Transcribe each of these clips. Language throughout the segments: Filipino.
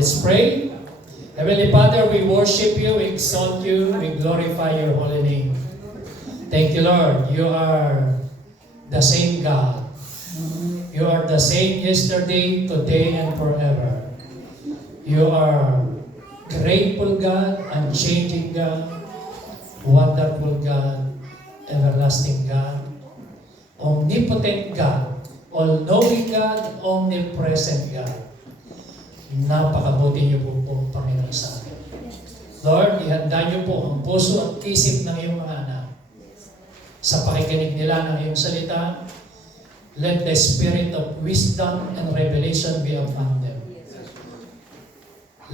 Let's pray. Heavenly Father, we worship you, we exalt you, we glorify your holy name. Thank you, Lord. You are the same God. You are the same yesterday, today, and forever. You are grateful God, unchanging God, wonderful God, everlasting God, omnipotent God, all-knowing God, omnipresent God. Napakabuti niyo po, Panginoon, sa akin. Lord, ihanda niyo po ang puso at isip ng iyong mga anak. Sa pakikinig nila ng iyong salita, let the spirit of wisdom and revelation be upon them.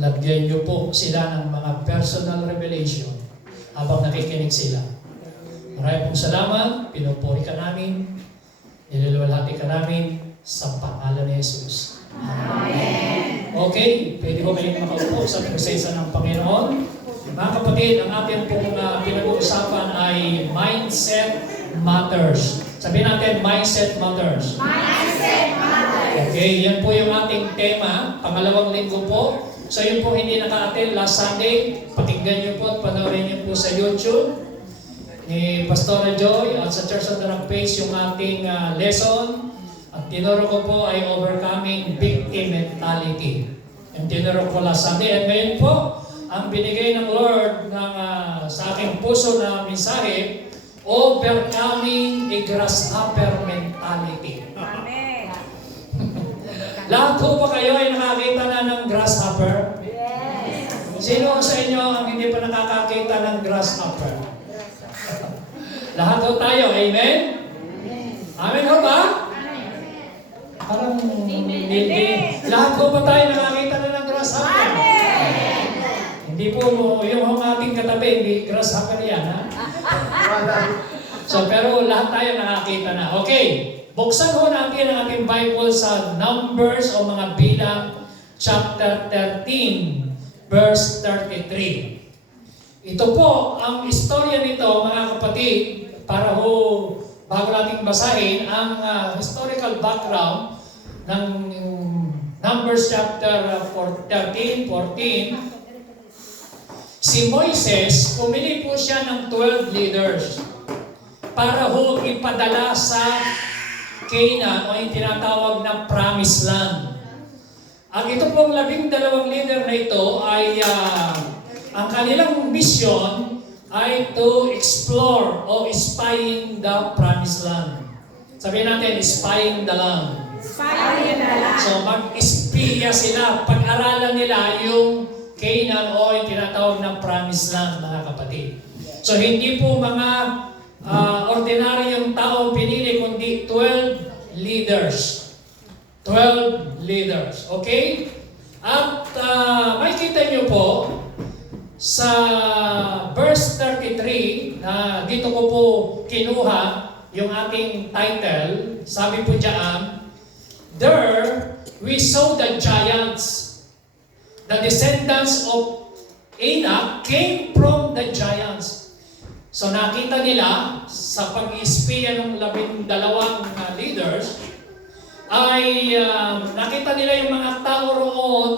Lagyan niyo po sila ng mga personal revelation habang nakikinig sila. Maraming pong salamat, pinupuri ka namin, niluluwalhati ka namin sa pangalan ni Jesus. Amen. Okay, pwede ko kayong makaupo sa presensya ng Panginoon. Mga kapatid, ang ating pong pinag-uusapan ay Mindset Matters. Sabihin natin, Mindset Matters. Mindset Matters. Okay, yan po yung ating tema. Pangalawang linggo po. So yun po hindi naka-attend last Sunday. Pakinggan nyo po at panoorin nyo po sa YouTube ni Pastora Joy at sa Church on the Rock page yung ating lesson. At tinuro ko po ay overcoming victim mentality. Yung tinuro ko last Sunday. At ngayon po, ang binigay ng Lord sa aking puso na mensahe, overcoming a grasshopper mentality. Amen. Lahat po ba kayo ay nakakita na ng grasshopper? Yes. Sino sa inyo ang hindi pa nakakakita ng grasshopper? Lahat po tayo, amen? Amen ho ba? Parang hindi. Lahat po ba tayo nakakita na ng grasshopper? Hindi po yung ating katabi, hindi grasshopper yan, ha? So, pero lahat tayo nakakita na. Okay, buksan ho natin ang ating Bible sa Numbers o mga bilang, chapter 13, verse 33. Ito po, ang istorya nito, mga kapatid, para ho, bago nating basahin, ang historical background ng Numbers chapter 13, 14, si Moises, pumili po siya ng 12 leaders para ho ipadala sa Canaan o yung tinatawag na Promised Land. Ang ito pong 12 leader na ito ay ang kanilang mission ay to explore o spying the Promised Land. Sabihin natin, spying the land. Spying the land. So mag-espiya sila, pag-aralan nila yung Canaan o yung tinatawag ng Promised Land, mga kapatid. So hindi po mga ordinaryong tao pinili, kundi 12 leaders. 12 leaders. Okay? At makikita nyo po sa verse 33, na dito ko po kinuha yung ating title. Sabi po diyan, there we saw the giants. The descendants of Anak came from the giants. So nakita nila sa pag-iispiya ng 12 leaders, ay nakita nila yung mga tao roon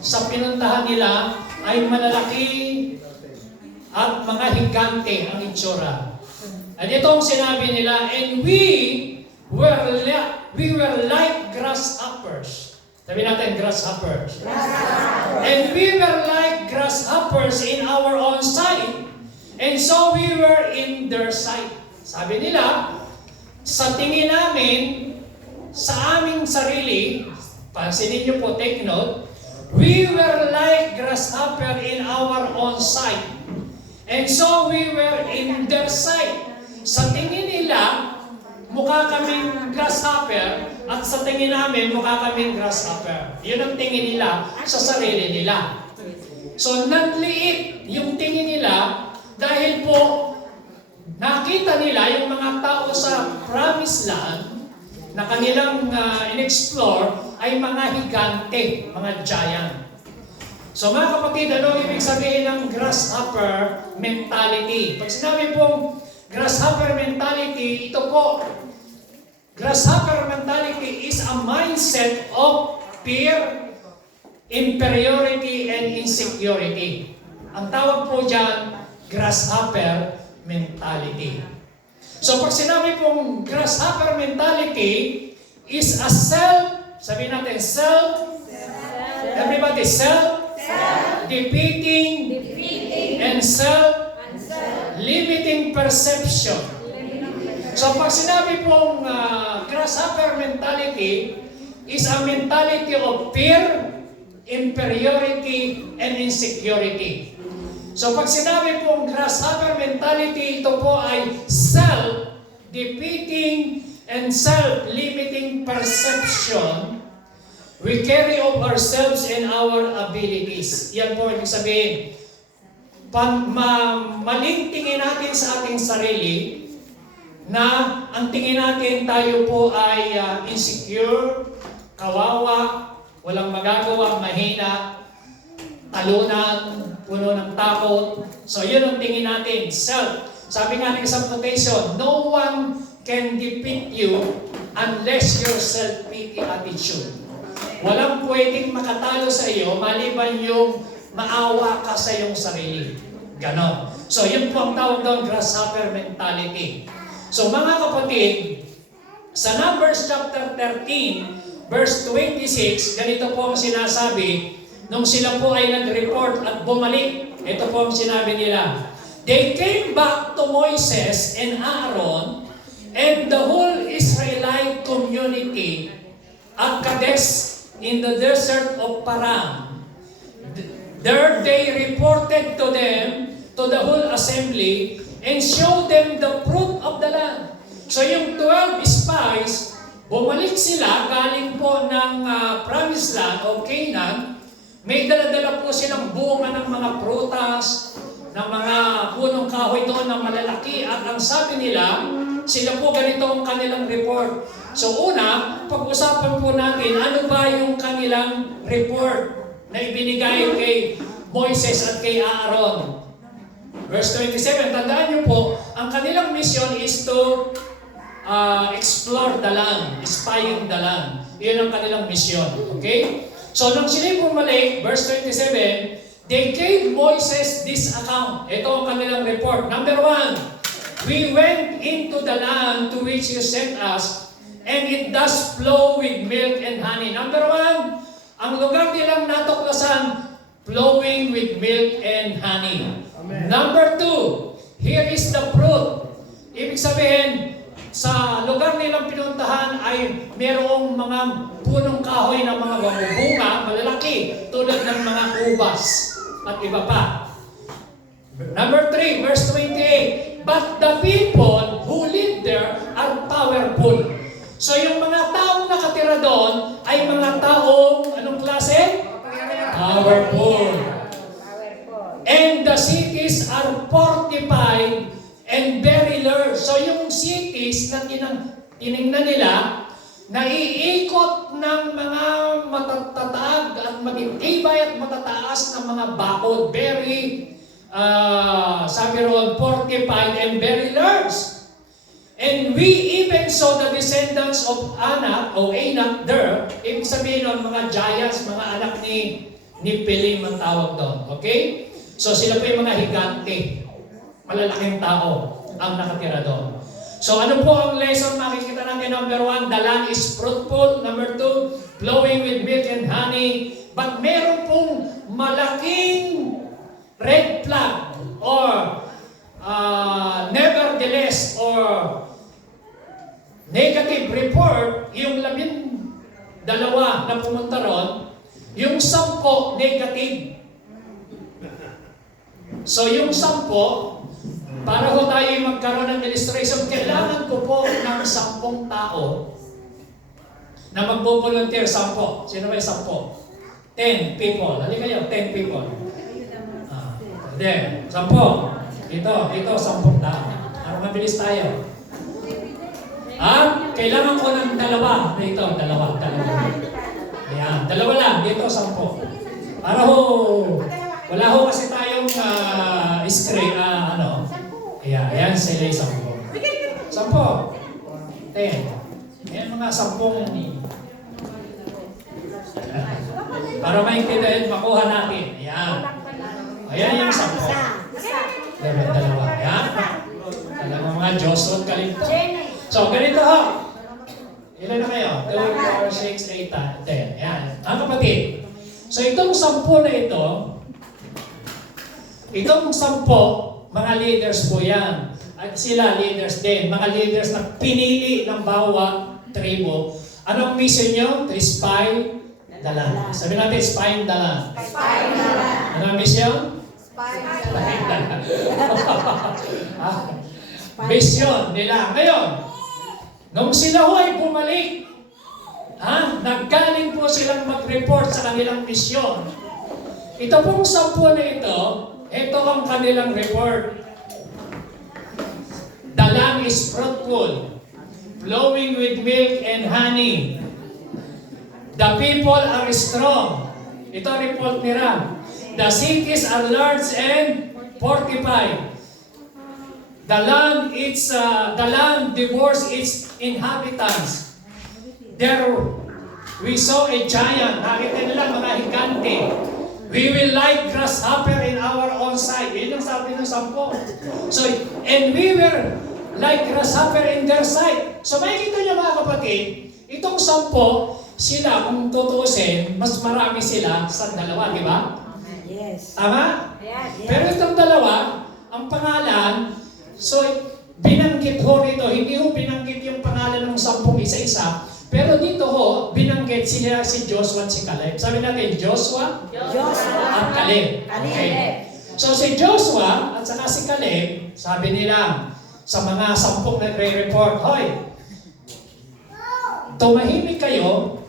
sa pinuntahan nila ay malalaki at mga higante ang itsura. At ito ang sinabi nila, and we were like grasshoppers. Sabi natin, grasshoppers. And we were like grasshoppers in our own sight. And so we were in their sight. Sabi nila, sa tingin namin, sa aming sarili, pansinin niyo po, take note, we were like grasshopper in our own sight. And so we were in their sight. Sa tingin nila, mukha kaming grasshopper, at sa tingin namin, mukha kaming grasshopper. Yun ang tingin nila sa sarili nila. So, nagliit yung tingin nila dahil po nakita nila yung mga tao sa Promised Land na kanilang in-explore ay mga higante, mga giant. So mga kapatid, ano ibig sabihin ng grasshopper mentality? Pag sinabi pong grasshopper mentality, ito po, grasshopper mentality is a mindset of fear, inferiority and insecurity. Ang tawag po dyan, grasshopper mentality. So pag sinabi pong grasshopper mentality is a sabihin natin, everybody, defeating and limiting perception. So pag sinabi pong grasshopper mentality is a mentality of fear, inferiority, and insecurity. So pag sinabi pong grasshopper mentality, ito po ay self-defeating and self-limiting perception we carry of ourselves and our abilities. Yan po ibig sabihin. Maling tingin natin sa ating sarili na ang tingin natin tayo po ay insecure, kawawa, walang magagawa, mahina, talunan, puno ng takot. So yun ang tingin natin, self. Sabi nga ng isang quotation, no one can defeat you unless your self-pity attitude. Walang pwedeng makatalo sa iyo maliban yung maawa ka sa iyong sarili. Ganon. So yun po ang tawag doon, grasshopper mentality. So mga kapatid, sa Numbers chapter 13, verse 26, ganito po ang sinasabi, nung sila po ay nag-report at bumalik, ito po ang sinabi nila. They came back to Moses and Aaron and the whole Israelite community at Kadesh in the desert of Paran. There they reported to them, to the whole assembly, and showed them the fruit of the land. So yung 12 spies, bumalik sila galing po ng promised land o Canaan. May dala-dala po silang bunga ng mga prutas, ng mga punong kahoy doon na malalaki. At ang sabi nila, sila po ganito ang kanilang report. So una, pag-usapan po natin, ano ba yung kanilang report na ibinigay kay Moises at kay Aaron. Verse 27, tandaan niyo po, ang kanilang mission is to explore the land, spying the land. Iyon ang kanilang mission. Okay? So, nung sila bumalik, verse 27, they gave Moses this account. Ito ang kanilang report. Number 1, we went into the land to which you sent us, and it does flow with milk and honey. Number 1, ang lugar nilang natuklasan, flowing with milk and honey. Amen. Number 2, here is the fruit. Ibig sabihin, sa lugar nilang pinuntahan ay mayroong mga punong kahoy ng mga bunga, malalaki, tulad ng mga ubas at iba pa. Number 3, verse 28, but the people who live there are powerful. So yung mga taong nakatira doon ay mga taong, anong klase? Powerful. And the cities are fortified and very large. So yung cities na tinignan nila, naiikot ng mga matatag at magtitibay at matataas ng mga bakod. Very, sabi roon, fortified and very large. And we even saw the descendants of Anak there. Ibig sabihin nun, mga giants, mga anak ni Pilim ang tawag doon. Okay? So sila po yung mga higante. Malalaking tao ang nakatira doon. So ano po ang lesson makikita natin? Number 1, the land is fruitful. Number 2, flowing with milk and honey. But meron pong malaking red flag or nevertheless or negative report, yung 12 na pumunta ron, yung 10 negative. So yung 10, para ho tayo magkaroon ng illustration, kailangan ko po ng 10 tao na magbo-volunteer. 10. Sino ba yung 10? 10 people. Hali kayo, 10 people. Then, 10. Ito, 10 tao. Para mabilis tayo. Kailangan ko ng 2. Dito, 2. Ayan, 2 lang. Dito, 10. Para ho, wala ho kasi tayong screen, ayan, sila yung 10. 10. 10. Ayan, mga 10. Para maintindihan, makuha natin. Ayan. Ayan yung 10. Dalawa. Ayan. Talagang mga Diyos, huwag kalimto. So, ganito ho. Ilan na kayo? 2, 4, 6, 8, 10. Ayan. Mga kapatid. So, itong 10 na ito, itong 10, mga leaders po yan. At sila, leaders din. Mga leaders na pinili ng bawat tribo. Anong mission nyo? To spy the land. Sabi natin, spy the land. Anong mission? Spy the land. Mission nila. Ngayon, nung sila ho ay bumalik, naggaling po silang mag-report sa kanilang mission. Ito pong 10 na ito ang kanilang report. The land is fruitful, flowing with milk and honey. The people are strong. Ito report nila. The cities are large and fortified. The land devours its inhabitants. There we saw a giant. Nakita nila mga higante. We will like grasshopper in our own sight. Yun yung sabi ng 10. So, and we were like grasshopper in their sight. So, makikita niyo mga kapatid, itong 10, sila, kung tutuusin, mas marami sila sa 2, di ba? Yes. Tama? Yes. Pero itong 2, ang pangalan, so, binanggit ho rito, hindi ho binanggit yung pangalan ng 10 isa-isa, pero dito ho, binanggit sila si Joshua at si Caleb. Sabi natin, Joshua at Caleb. Okay. So si Joshua at saka si Caleb, sabi nila sa mga 10 nagre-report, hoy, tumahimik kayo,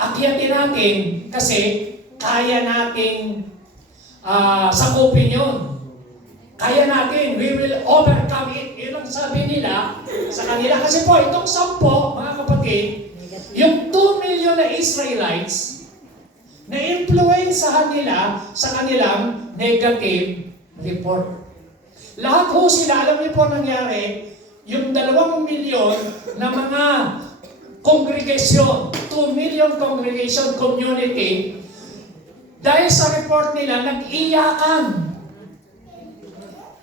akyatin natin kasi kaya nating sakupin yun. Kaya natin, we will overcome it. Yun ang sabi nila sa kanila. Kasi po, itong 10, mga kapatid, yung 2 million na Israelites, na-influensahan nila sa kanilang negative report. Lahat ho sila, alam niyo po nangyari, yung 2 milyon na mga congregation, 2 million congregation community, dahil sa report nila, nag-iyakan.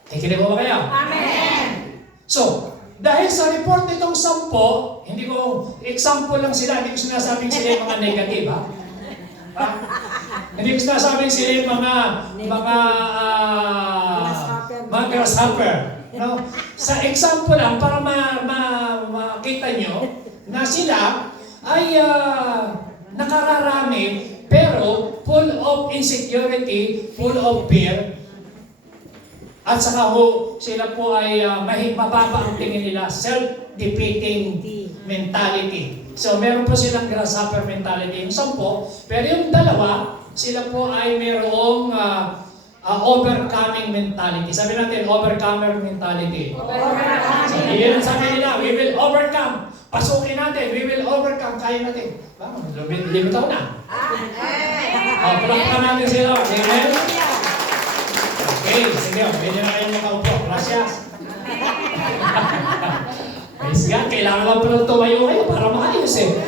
Nakikinig mo ba kayo? Amen! So, dahil sa report nitong 10, hindi ko, example lang sila, hindi ko sinasabing sila yung mga negative, ha? Hindi ko sinasabing sila yung mga grasshopper. No? Sa example lang, para makita nyo na sila ay nakararami, pero full of insecurity, full of fear, at saka ho, sila po ay mababa ang tingin nila, self-defeating mentality. So, meron po silang grasshopper mentality, yung 10, pero yung 2, sila po ay merong overcoming mentality. Sabi natin, overcomer mentality. So, yun ang sabi nila, we will overcome. Pasukin natin, we will overcome. Kaya natin. Limitaw na. Palakpan natin sila. Amen? Okay, sige, pwede na kayong makaupo. Gracias. Praise God, kailangan lang po ng tumayo kayo para maayos eh.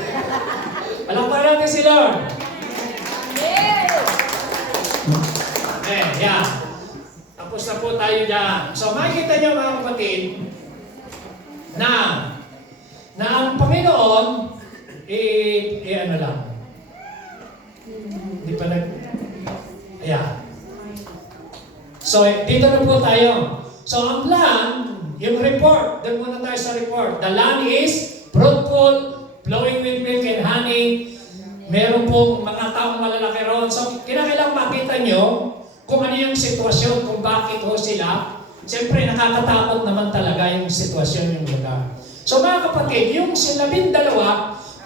Palakpan natin si Lord. Okay, yeah. Tapos na po tayo dyan. So, makikita niyo mga kapatid na ang Panginoon, ano lang. Hindi pa ayan. So, dito na po tayo. So, ang plan, yung report, doon muna tayo sa report. The land is fruitful, flowing with milk and honey. Meron pong mga taong malalaki ron. So, kinakailangan makita nyo kung ano yung sitwasyon, kung bakit ho sila. Siyempre, nakakatakot naman talaga yung sitwasyon, yung lugar. So, mga kapatid, yung 12,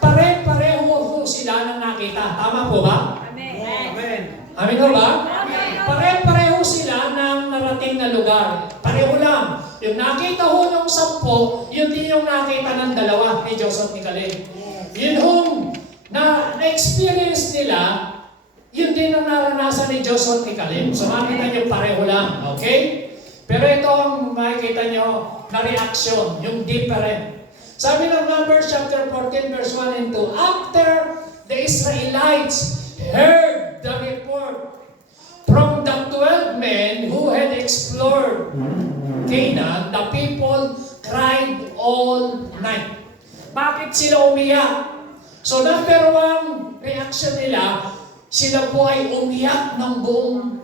pare-pareho ho sila nang nakita. Tama po ba? Amen. Amin ho ba? Pare-pareho sila ng narating na lugar. Pareho lang. Yung nakita ho ng 10, yun din yung nakita ng 2 ni Joseph ni Caleb. Yun hong na-experience nila, yun din ang naranasan ni Joseph ni Caleb. So makikita nyo pareho lang. Okay? Pero ito ang makikita nyo na reaction, yung different. Sabi ng Numbers chapter 14 verse 1 and 2, after the Israelites heard the report from the 12 men who had explored Canaan, the people cried all night. Bakit sila umiyak? So number one reaction nila, sila po ay umiyak ng buong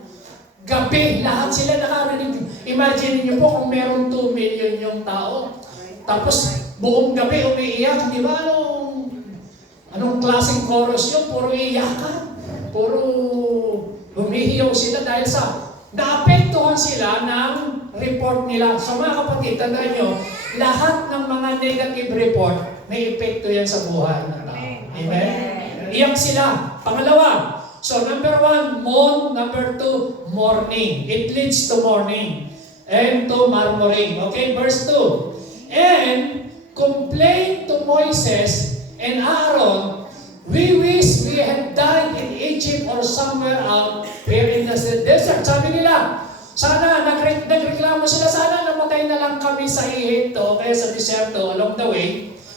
gabi. Lahat sila nakarinig. Imagine niyo po kung meron 2 million yung tao. Tapos buong gabi umiiyak. Di ba anong klaseng chorus yun? Puro iyakan. Puro humihiyaw sila dahil sa naapektuhan sila ng report nila. So mga kapatid, tandaan nyo, lahat ng mga negative report, may epekto yan sa buhay ng tao. Amen? Iyak sila. Pangalawa, so number 1, mourn. Number 2, mourning. It leads to mourning and to murmuring. Okay, verse 2. And complain to Moses and Aaron, we wish we had died in Egypt or somewhere out here in the desert. Sabi nila, sana nagreklamo sila, sana namatay na lang kami sa Ehipto kaya sa deserto along the way,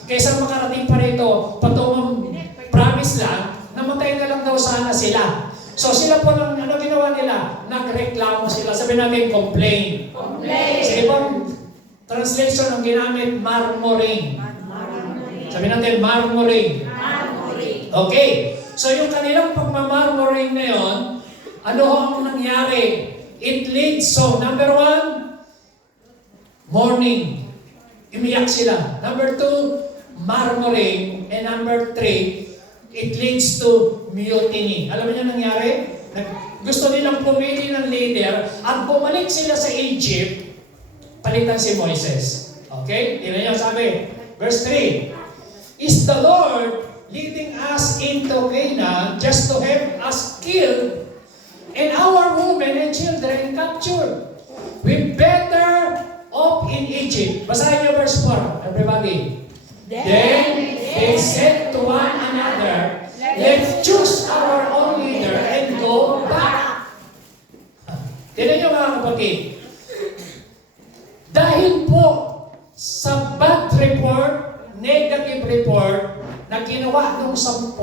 kaysa makarating pa rito patungong promise land, namatay na lang daw sana sila. So sila po ano ginawa nila? Nagreklamo sila. Sabi natin, complain. Complain. Sige po, translation ng ginamit, murmuring. Sabi natin, murmuring. Okay. So yung kanilang pagmamurmuring na yun, ano ang nangyari? It leads, so number 1, mourning. Umiyak sila. Number 2, murmuring. And number 3, it leads to mutiny. Alam niyo nangyari? Gusto nilang pumili ng leader at bumalik sila sa Egypt, palitan si Moises. Okay? Tingnan niyo, sabi, verse 3, is the Lord leading us into Canaan just to have us killed and our women and children captured? We better off in Egypt. Basahin niyo verse 4, everybody. Then they said to one another, let's choose our own leader and go back. Tignan niyo mga kapatid. Dahil po sa bad report, negative report, na ginawa ng 10,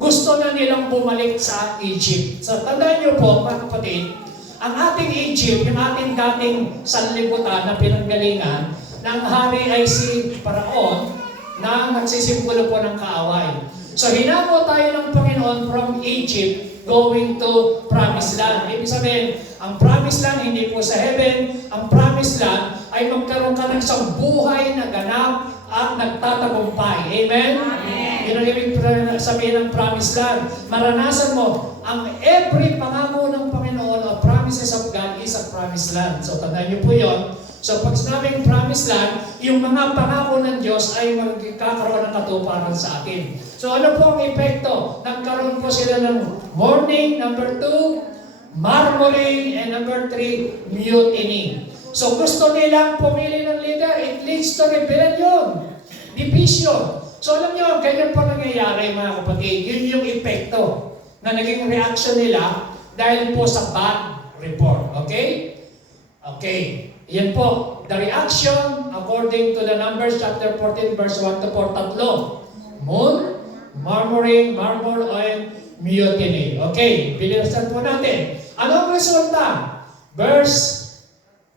gusto na nilang bumalik sa Egypt. So tandaan niyo po mga kapatid, ang ating Egypt, yung ating dating sanlibutan na pinanggalingan, ng hari ay si Paraon na nagsisimbolo po ng kaaway. So hinamo tayo ng Panginoon from Egypt going to Promised Land. Ibig sabihin, ang Promised Land hindi po sa heaven, ang Promised Land ay magkaroon ka ng isang buhay na ganap at nagtatagumpay. Amen? Amen. Yun ang ibig sabihin ng Promised Land. Maranasan mo, ang every pangako ng Panginoon o promises of God is a Promised Land. So tandaan niyo po yun. So pag sinabing Promised Land, yung mga pangako ng Diyos ay magkakaroon ng katuparan sa atin. So ano po ang epekto? Nagkaroon po sila ng mourning, number 2, murmuring, and number 3, mutiny. So gusto nilang pumili ng leader, it leads to rebellion, division. So alam niyo, ganyan po nangyayari mga kapatid. Yun yung epekto na naging reaction nila dahil po sa bad report. Okay? Okay. Yan po. The reaction according to the Numbers chapter 14 verse 1 to 4, tatlo. Moon, murmuring, murmur, and mutiny. Okay. Bilisan po natin. Ano ang resulta? Verse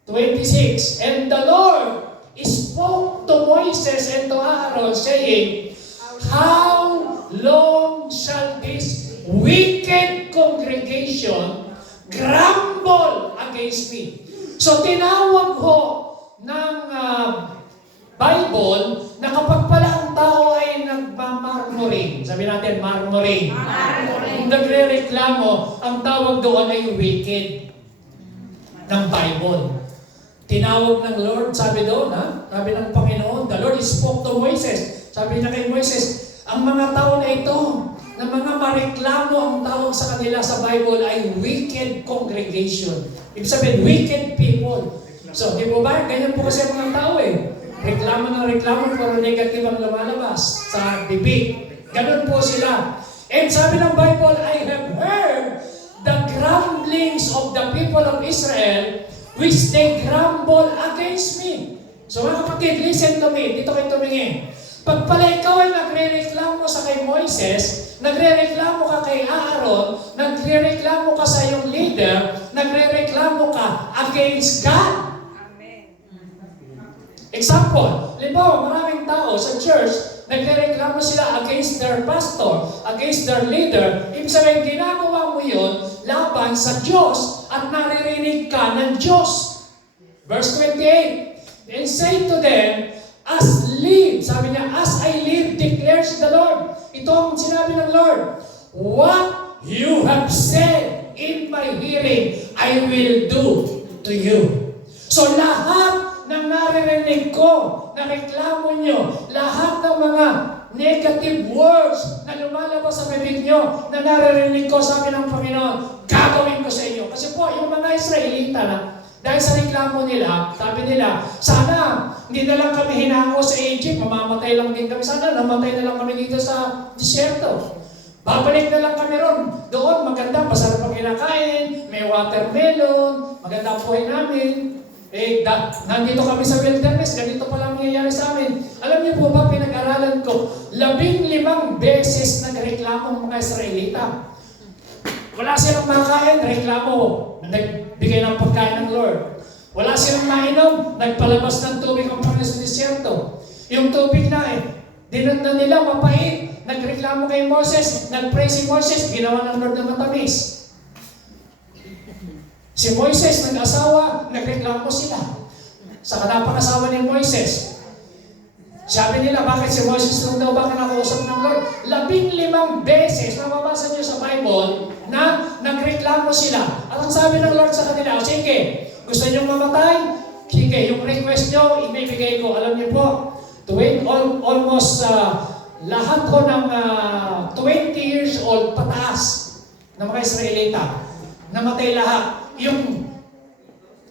26, and the Lord spoke to Moses and to Aaron, saying, how long shall this wicked congregation grumble against me? So tinawag ho ng Bible na kapag pala ang tao ay nagmamurmuring, sabi natin murmuring, kung nagre-reklamo, ang tawag doon ay wicked ng Bible. Tinawag ng Lord, sabi doon, sabi ng Panginoon, the Lord spoke to Moses. Sabi niya kay Moses, ang mga tao na ito, na mga mareklamo ang tawag sa kanila sa Bible ay wicked congregation. Ibig sabihin, wicked people. So, di po ba? Ganyan po kasi ang mga tao eh. Reklamo ng reklamo, pero negative ang lumalabas sa bibig. Ganun po sila. And sabi ng Bible, I have heard the grumblings of the people of Israel which they grumble against me. So mga kapatid, listen to me. Dito kayo tumingin. Pag pala ikaw ay nagre-reklamo sa kay Moises nagre-reklamo ka kay Aaron, nagre-reklamo ka sa iyong leader, nagre-reklamo ka against God. Example, limbawa, maraming tao sa church, nagre-reklamo sila against their pastor, against their leader. Ibig sabihin, ginagawa mo yun laban sa Diyos at naririnig ka ng Diyos. Verse 28, and say to them, as live, sabi niya, as I live, declares the Lord. Ito ang sinabi ng Lord, what you have said in my hearing, I will do to you. So lahat ng naririnig ko, na reklamo nyo, lahat ng mga negative words na lumalabas sa bibig nyo, na naririnig ko, sabi ng Panginoon, gagawin ko sa inyo. Kasi po, yung mga Israelita na, dahil sa reklamo nila, sabi nila, sana hindi na lang kami hinango sa Egypt, mamamatay lang din kami. Sana namatay na lang kami dito sa disyerto. Babalik na lang kami ron. Doon, maganda, masarap ang kinakain, may watermelon, maganda ang buhay namin. Nandito kami sa wilderness, ganito pala nangyayari sa amin. Alam niyo po ba, pinag-aralan ko, 15 beses nagreklamo ang mga Israelita. Wala silang makain, reklamo, nagbigay ng pagkain ng Lord. Wala silang mainom, nagpalabas ng tubig ang Panginoon sa disyerto. Yung tubig na dinanda nila, mapait. Nagreklamo kay Moses, nagpray si Moses, ginawa ng Lord na matamis. Si Moises, nag-asawa, nagreklamo sila. Sa kanapang-asawa ni Moises. Sabi nila, bakit si Moises lang daw, bakit nakausap ng Lord? 15 beses, nababasa niyo sa Bible, na nagreklamo sila. At ang sabi ng Lord sa kanila, sige, gusto niyo mamatay? Sige, yung request niyo, ibibigay ko. Alam niyo po, almost lahat ko ng 20 years old pataas na mga Israelita, namatay lahat. Yung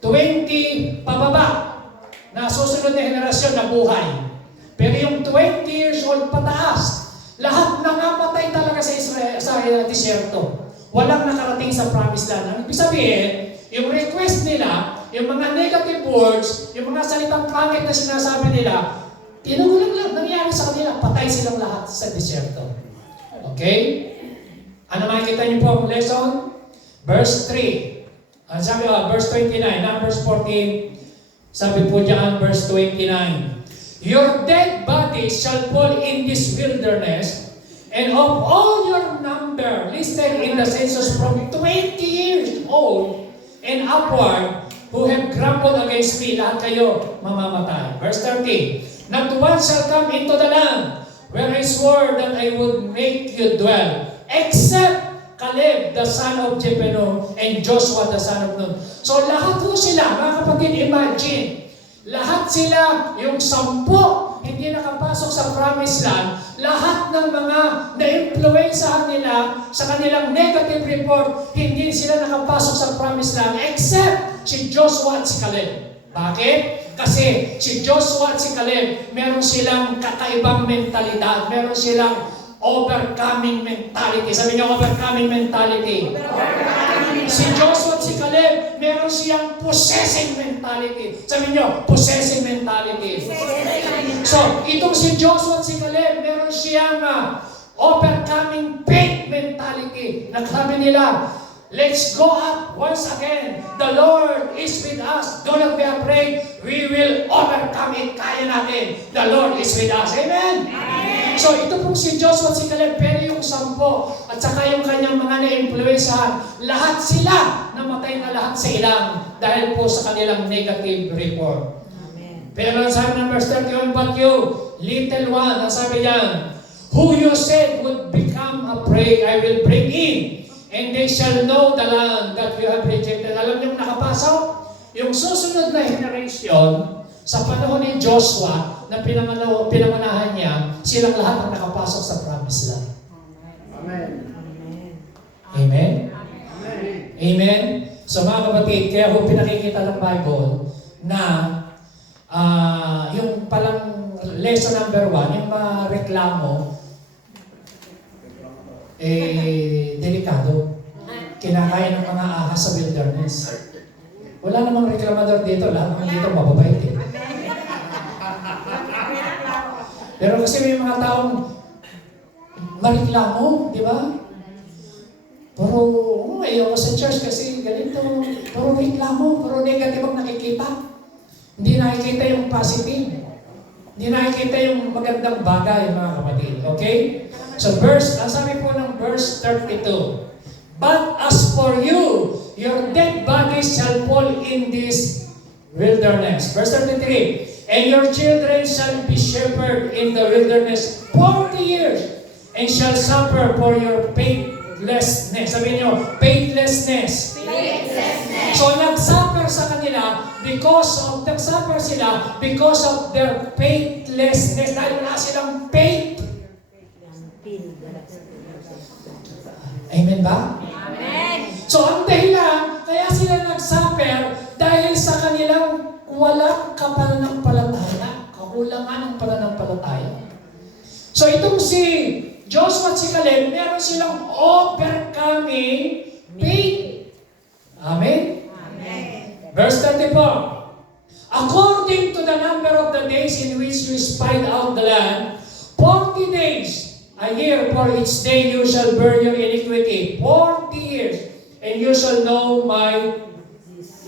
20 pababa na susunod na henerasyon na buhay. Pero yung 20 years old pataas, lahat nangamatay talaga sa Israel, sa disyerto. Walang nakarating sa promised land. Ang ibig sabihin, yung request nila, yung mga negative words, yung mga salitang pangit na sinasabi nila, tinugulan lang, nangyari sa kanila, patay silang lahat sa disyerto. Okay? Ano makikita niyo po ang lesson? Verse 3. Sabi verse 29, Numbers 14, sabi po diyan, verse 29, your dead bodies shall fall in this wilderness, and of all your number listed in the census from 20 years old and upward, who have grumbled against me, lahat kayo mamamatay. Verse 30, not one shall come into the land where I swore that I would make you dwell, except Caleb, the son of Jephunneh, and Joshua, the son of Nun. So lahat po sila, mga kapatid, imagine, lahat sila, yung 10, hindi nakapasok sa promised land, lahat ng mga na-influensahan nila sa kanilang negative report, hindi sila nakapasok sa promised land, except si Joshua at si Caleb. Bakit? Kasi si Joshua at si Caleb, meron silang kakaibang mentalidad, meron silang overcoming mentality. Sabi niyo, overcoming mentality. Si Joshua at si Caleb, meron siyang possessing mentality. Sabi niyo, possessing mentality. So, itong si Joshua at si Caleb, meron siyang overcoming faith mentality. Nagsabi nila, let's go up once again. The Lord is with us. Do not be afraid. We will overcome it. Kaya natin. The Lord is with us. Amen? So, ito pong si Joshua at si Caleb, pero yung 10 at saka yung kanyang mga na-influensahan, lahat sila namatay na lahat sa ilang dahil po sa kanilang negative report. Amen. Pero ang sabi ng verse 31, but you, little one, ang sabi niyan, who you said would become a prey, I will bring in, and they shall know the land that you have rejected. Alam niyo nakapasok? Yung susunod na generation, sa panahon ni Joshua, na pinamanahan niya, silang lahat ang nakapasok sa promised land. Amen. Amen? Amen. Amen? So mga kapatid, kaya kung pinakikita ng Bible na yung palang lesson number 1, yung reklamo, delikado. Kinakain ng mga ahas sa wilderness. Wala namang reklamador dito, lahat naman dito mababait eh. Pero kasi may mga taong mariklamo, di ba? Puro, ayaw ko sa church kasi ganito. Puro reklamo, puro negative ang nakikita. Hindi nakikita yung positive. Hindi nakikita yung magandang bagay, mga kapatid. Okay? So ang sabi po ng verse 32, "But as for you, your dead bodies shall fall in this wilderness." Verse 33, "And your children shall be shepherded in the wilderness 40 years, and shall suffer for your faithlessness." Sabi niyo, faithlessness. Faithlessness. So nagsuffer sa kanila nagsuffer sila because of their faithlessness. Dahil wala silang faith. Amen ba? Amen. So ang dahilan, kaya sila nagsuffer dahil sa kanilang walang pananampalataya. Kakulangan ng pananampalataya. So itong si Joshua at si Caleb, meron silang overcoming faith. Amen? Amen. Verse 34. "According to the number of the days in which you spied out the land, 40 days a year, for each day you shall bear your iniquity. 40 years, and you shall know my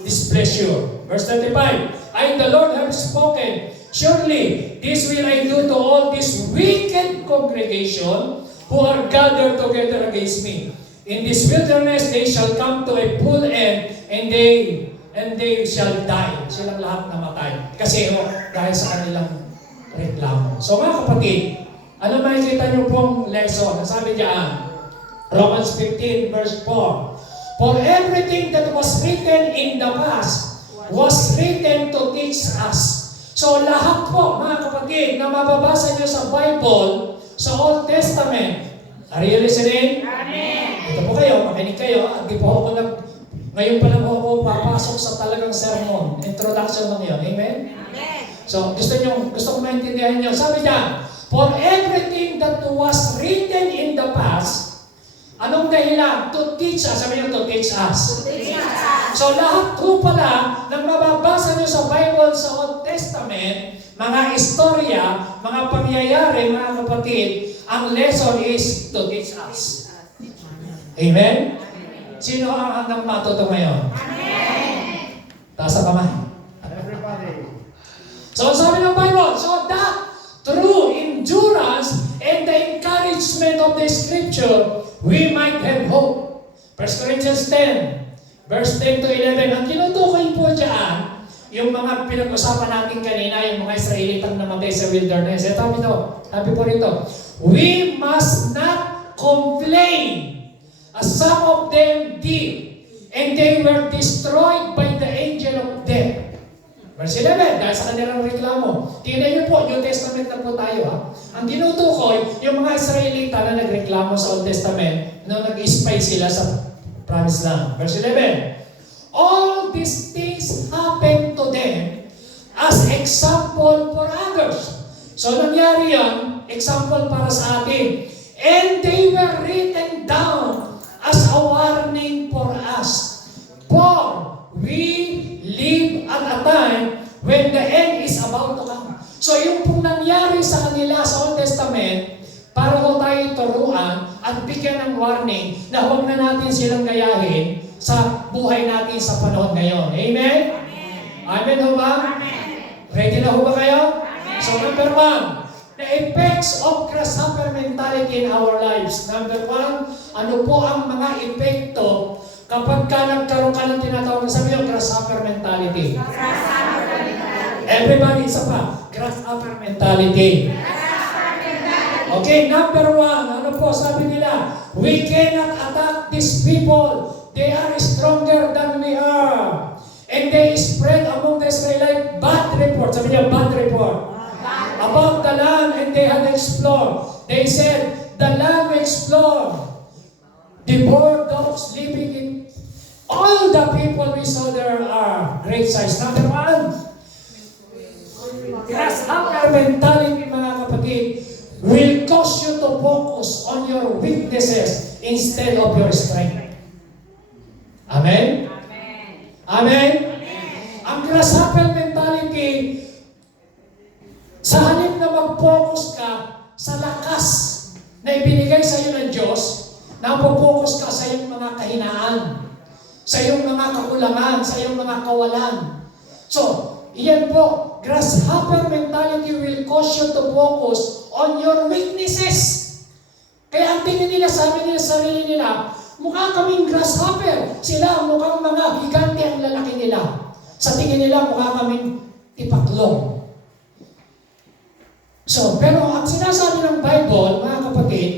displeasure." Verse 35. "I, the Lord, have spoken. Surely, this will I do to all this wicked congregation who are gathered together against me. In this wilderness, they shall come to a full end, and they shall die." Silang lahat namatay. Kasi dahil sa kanilang reklamo. So mga kapatid, ano makikita niyo pong lesson? Sabi diyan, Romans 15 verse 4. "For everything that was written in the past was written to teach us." So lahat po, mga kapatid, na mababasa niyo sa Bible, sa Old Testament, are you listening? Amen. Ito po kayo, makinig kayo. Hindi po ako ngayon pa lang ako papasok sa talagang sermon. Introduction lang yun. Amen? Amen. So, gusto ko maintindihan nyo. Sabi niya, "For everything that was written in the past," anong dahilan? To teach us. Sabi niya, to teach us. Teach us. So, lahat po pala ng mababasa nyo sa Bible, sa Old Testament, mga istorya, mga pangyayari, mga kapatid, ang lesson is to teach us. Amen? Sino ang handang matuto ngayon? Amen. Taas ang kamay. Everybody. So, sabi ng Bible, so that through endurance and the encouragement of the Scripture, we might have hope. 1 Corinthians 10, verse 10 to 11. Ang tinutukoy po dyan, yung mga pinag-usapan natin kanina, yung mga Israelitang namatay sa wilderness. Sabi po rito, "We must not complain, as some of them did, and they were destroyed by the angel of death." Verse 11, dahil sa kanilang reklamo. Tingnan niyo po, New Testament na po tayo ha. Ang tinutukoy, yung mga Israelita na nagreklamo sa Old Testament, na nag-spy sila sa Promised Land. Verse 11, "All these things happened to them as example for others." So nangyari yan, example para sa atin. "And they were written down as a warning for us. For we live at a time when the end is about to come." So yung pong nangyari sa kanila sa Old Testament, para ko tayo turuan at bigyan ng warning na huwag na natin silang gayahin sa buhay natin sa panahon ngayon. Amen? Amen ho ba? Ready na ho ba kayo? So number 1, the effects of grasshopper mentality in our lives. Number 1, ano po ang mga epekto kapag ka nagkaroon ka ng tinatawag na sabi yung grasshopper mentality? Everybody, isa pa. Grasshopper mentality. Okay, number 1, ano po sabi nila? We cannot attack these people. They are stronger than we are. And they spread among the Israelites bad report. Sabi niya, bad report. About the land and they had explored. They said, the land we explored, devoured dogs living in. All the people we saw there are great size. Number 1, grasshopper mentality, mga kapatid, will cause you to focus on your weaknesses instead of your strength. Amen? Amen? Ang grasshopper mentality, sa halip na mag-focus ka sa lakas na ibinigay sa iyo ng Diyos, napopokus ka sa iyong mga kahinaan, sa iyong mga kakulangan, sa iyong mga kawalan. So, iyan po, grasshopper mentality will cause you to focus on your weaknesses. Kaya ang tingin nila, sabi nila sa sarili nila, mukha kaming grasshopper. Sila mukhang mga higante ang lalaki nila. Sa tingin nila, mukha kaming tipaklong. So, pero ang sinasabi ng Bible, mga kapatid,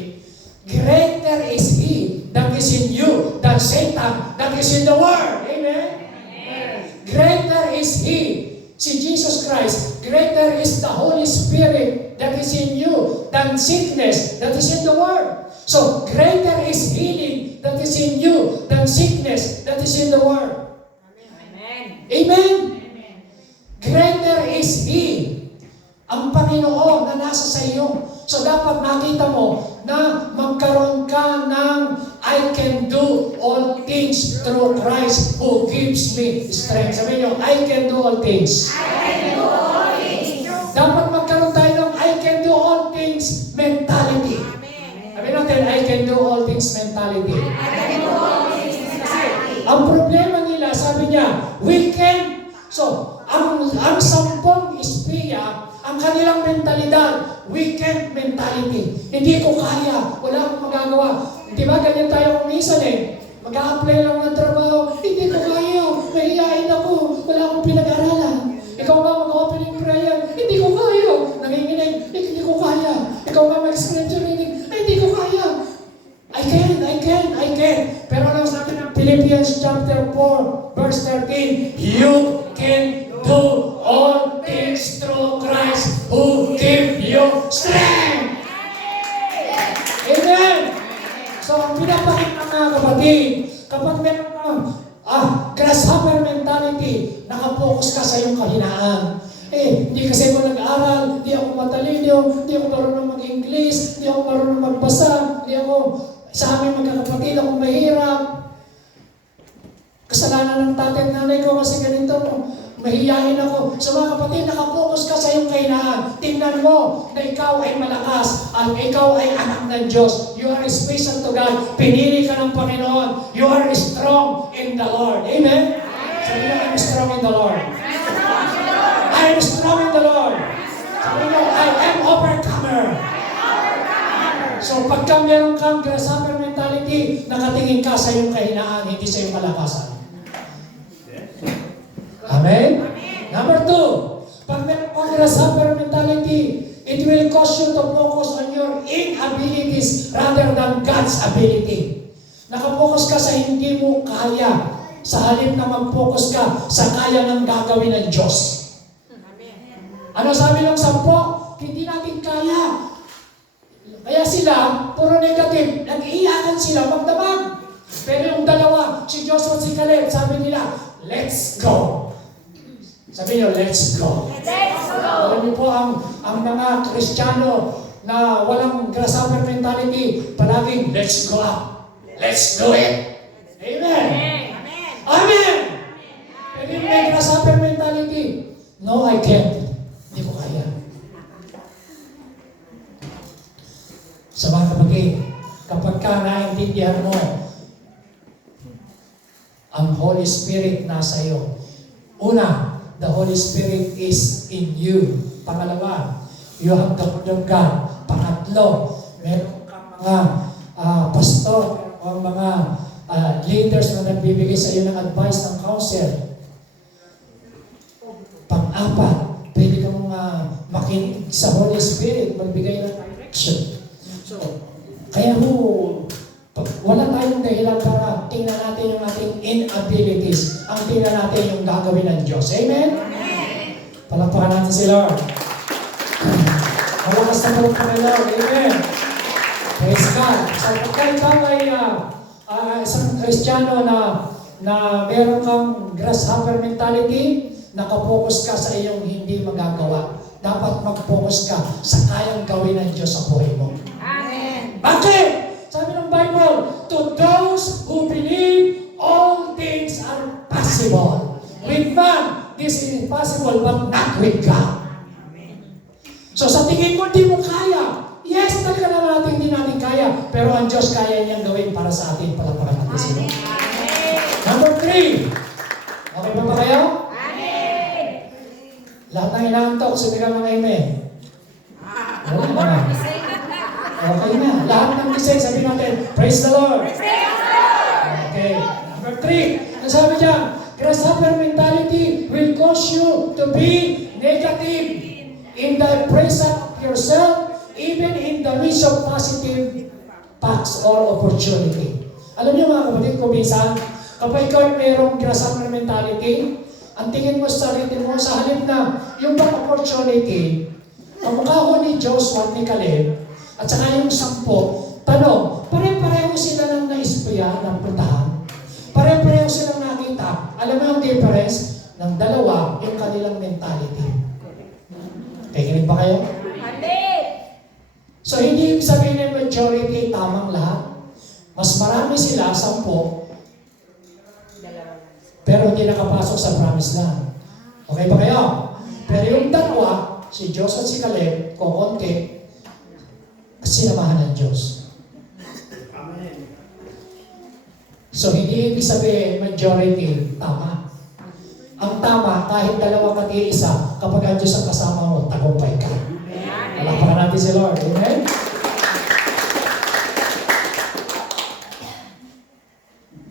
greater is He that is in you than Satan that is in the world. Amen? Greater is He, si Jesus Christ. Greater is the Holy Spirit that is in you than sickness that is in the world. So, greater is healing that is in you than sickness that is in the world. Amen. Amen? Greater is He, ang Panginoon na nasa sa iyo. So, dapat makita mo na magkaroon ka ng I can do all things through Christ who gives me strength. Sabi niyo, I can do all things. Dapat magkaroon tayo ng I can do all things mentality. Sabi natin, I can do all things mentality. Ang problema nila, sabi niya, we can. So, ang 10 espiya, ang kanilang mentalidad, weekend mentality. Hindi ko kaya, wala akong magagawa. Di ba ganyan tayo kung minsan mag-a-apply lang ng trabaho, hindi ko kaya, mahihain ako, wala akong pinag-aralan. Ikaw nga mag-opening prayer, hindi ko kaya, nanginginig, hindi ko kaya. Ikaw nga mag-scripture reading, hindi ko kaya. I can. Pero ano sabi ng Philippians chapter 4, verse 13, you can do all things through Christ who give you strength. Amen. So, ang pinapakita mga kapatid, kapag meron kang grasshopper mentality, nakapokus ka sa iyong kahinaan. Hindi kasi ako nag-aaral, hindi ako matalino, hindi ako marunong mag-English, hindi ako marunong magbasa, hindi ako, sa aming magkakapatid, ako mahirap. Kasalanan ng tatay at nanay ko kasi ganito, mahihayin ako. So mga kapatid, nakapokus ka sa iyong kahinaan. Tingnan mo na ikaw ay malakas at ikaw ay anak ng Diyos. You are special to God. Pinili ka ng Panginoon. You are strong in the Lord. Amen? Sabi mo, I'm strong in the Lord. I am strong in the Lord. Sabi mo, I am overcomer. So pagka meron kang grasshopper mentality, nakatingin ka sa iyong kahinaan, hindi sa iyong kalakasan. Amen? Number 2, pag meron kang grasshopper mentality, it will cause you to focus on your inabilities rather than God's ability. Nakapokus ka sa hindi mo kaya, sa halip na mag-focus ka sa kaya ng gagawin ng Diyos. Ano sabi ng 10? Hindi natin kaya. Kaya sila, puro negative, nag-iiyakan sila magdamag. Pero yung dalawa, si Joshua at si Caleb, sabi nila, let's go. Sabi niyo, let's go. Let's go. Alam niyo po, ang mga Kristiyano na walang grasshopper mentality, palaging, let's go up. Let's do it. Amen. Amen. Pero yung may grasshopper mentality, no, I can't. Hindi ko kaya. Sa mga kapatid, kapag ka naintindihan mo, ang Holy Spirit nasa iyo. Una, the Holy Spirit is in you. Pangalawa, you have the Word of God. Pangatlo, meron kang mga pastor o mga leaders na nagbibigay sa iyo ng advice, ng counsel. Pang-apat, pwede kang makinig sa Holy Spirit, magbigay ng direction. So, kaya wala tayong dahilan para tingnan natin yung ating inabilities. Ang tingnan natin yung gagawin ng Diyos. Amen? Palakpakan natin si Lord. Malakas na palakpakan ng Lord. Amen? Praise God. So, pagka ikaw ay isang Kristiyano na meron kang grasshopper mentality, nakapokus ka sa iyong hindi magagawa. Dapat mag-focus ka sa kayang gawin ng Diyos sa buhay mo. Amen. Bakit? Sabi ng Bible, to those who believe, all things are possible. With man, this is impossible, but not with God. So sa tingin mo, di mo kaya. Yes, talaga naman natin hindi natin pero ang Diyos kaya niyang gawin para sa atin. Palakpakan natin sila. Number 3. Okay pa ba kayo? Lahat ng inaantok, sumigaw ng amen. Wala naman. Okay na. Lahat ng gising, sabi natin, praise the Lord. Okay. Number 3. Ang sabi diyan, grasshopper mentality will cause you to be negative in the praise of yourself, even in the midst of positive facts or opportunity. Alam niyo mga kapatid ko, minsan, kapag ikaw ay mayroong grasshopper mentality, ang tingin mo sa sarili mo, sa halip na yung bang opportunity, ang mukha ko ni Joshua at ni Caleb, at saka yung 10, tanong, pare-pareho sila ng naispuya ng puntahan. Pare-pareho silang nakita. Alam mo yung difference ng dalawa, yung kanilang mentality. Nakikinig ba kayo? So, hindi ibig sabihin ng majority, tamang lahat. Mas marami sila, 10, pero hindi nakapasok sa promised land. Okay ba kayo? Pero yung dalawa, si Diyos at si Caleb, kukunti, sinamahan ng Diyos. Amen. So, hindi ibig sabihin majority, tama. Ang tama, kahit dalawa ka di isa, kapag ang Diyos ang kasama mo, tagumpay ka. Palakpakan natin si Lord. Amen?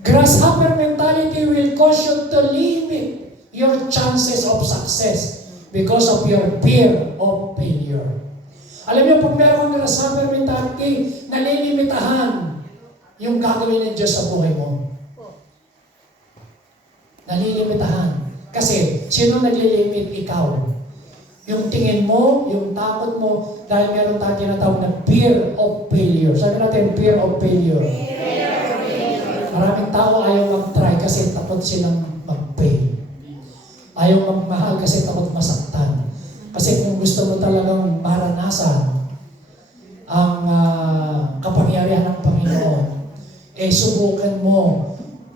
Grasshopper mentality will cause you to limit your chances of success because of your fear of failure. Alam niyo, pag meron grasshopper mentality, nalilimitahan yung gagawin ng Diyos sa buhay mo. Nalilimitahan. Kasi, sino naglilimit? Ikaw. Yung tingin mo, yung takot mo, dahil meron tayong tinatawag na fear of failure. Sabi natin, fear of failure. Maraming tao ayaw mag-try kasi takot silang mag-fail. Ayaw magmahal kasi takot masaktan. Kasi kung gusto mo talagang maranasan ang kapangyarihan ng Panginoon, subukan mo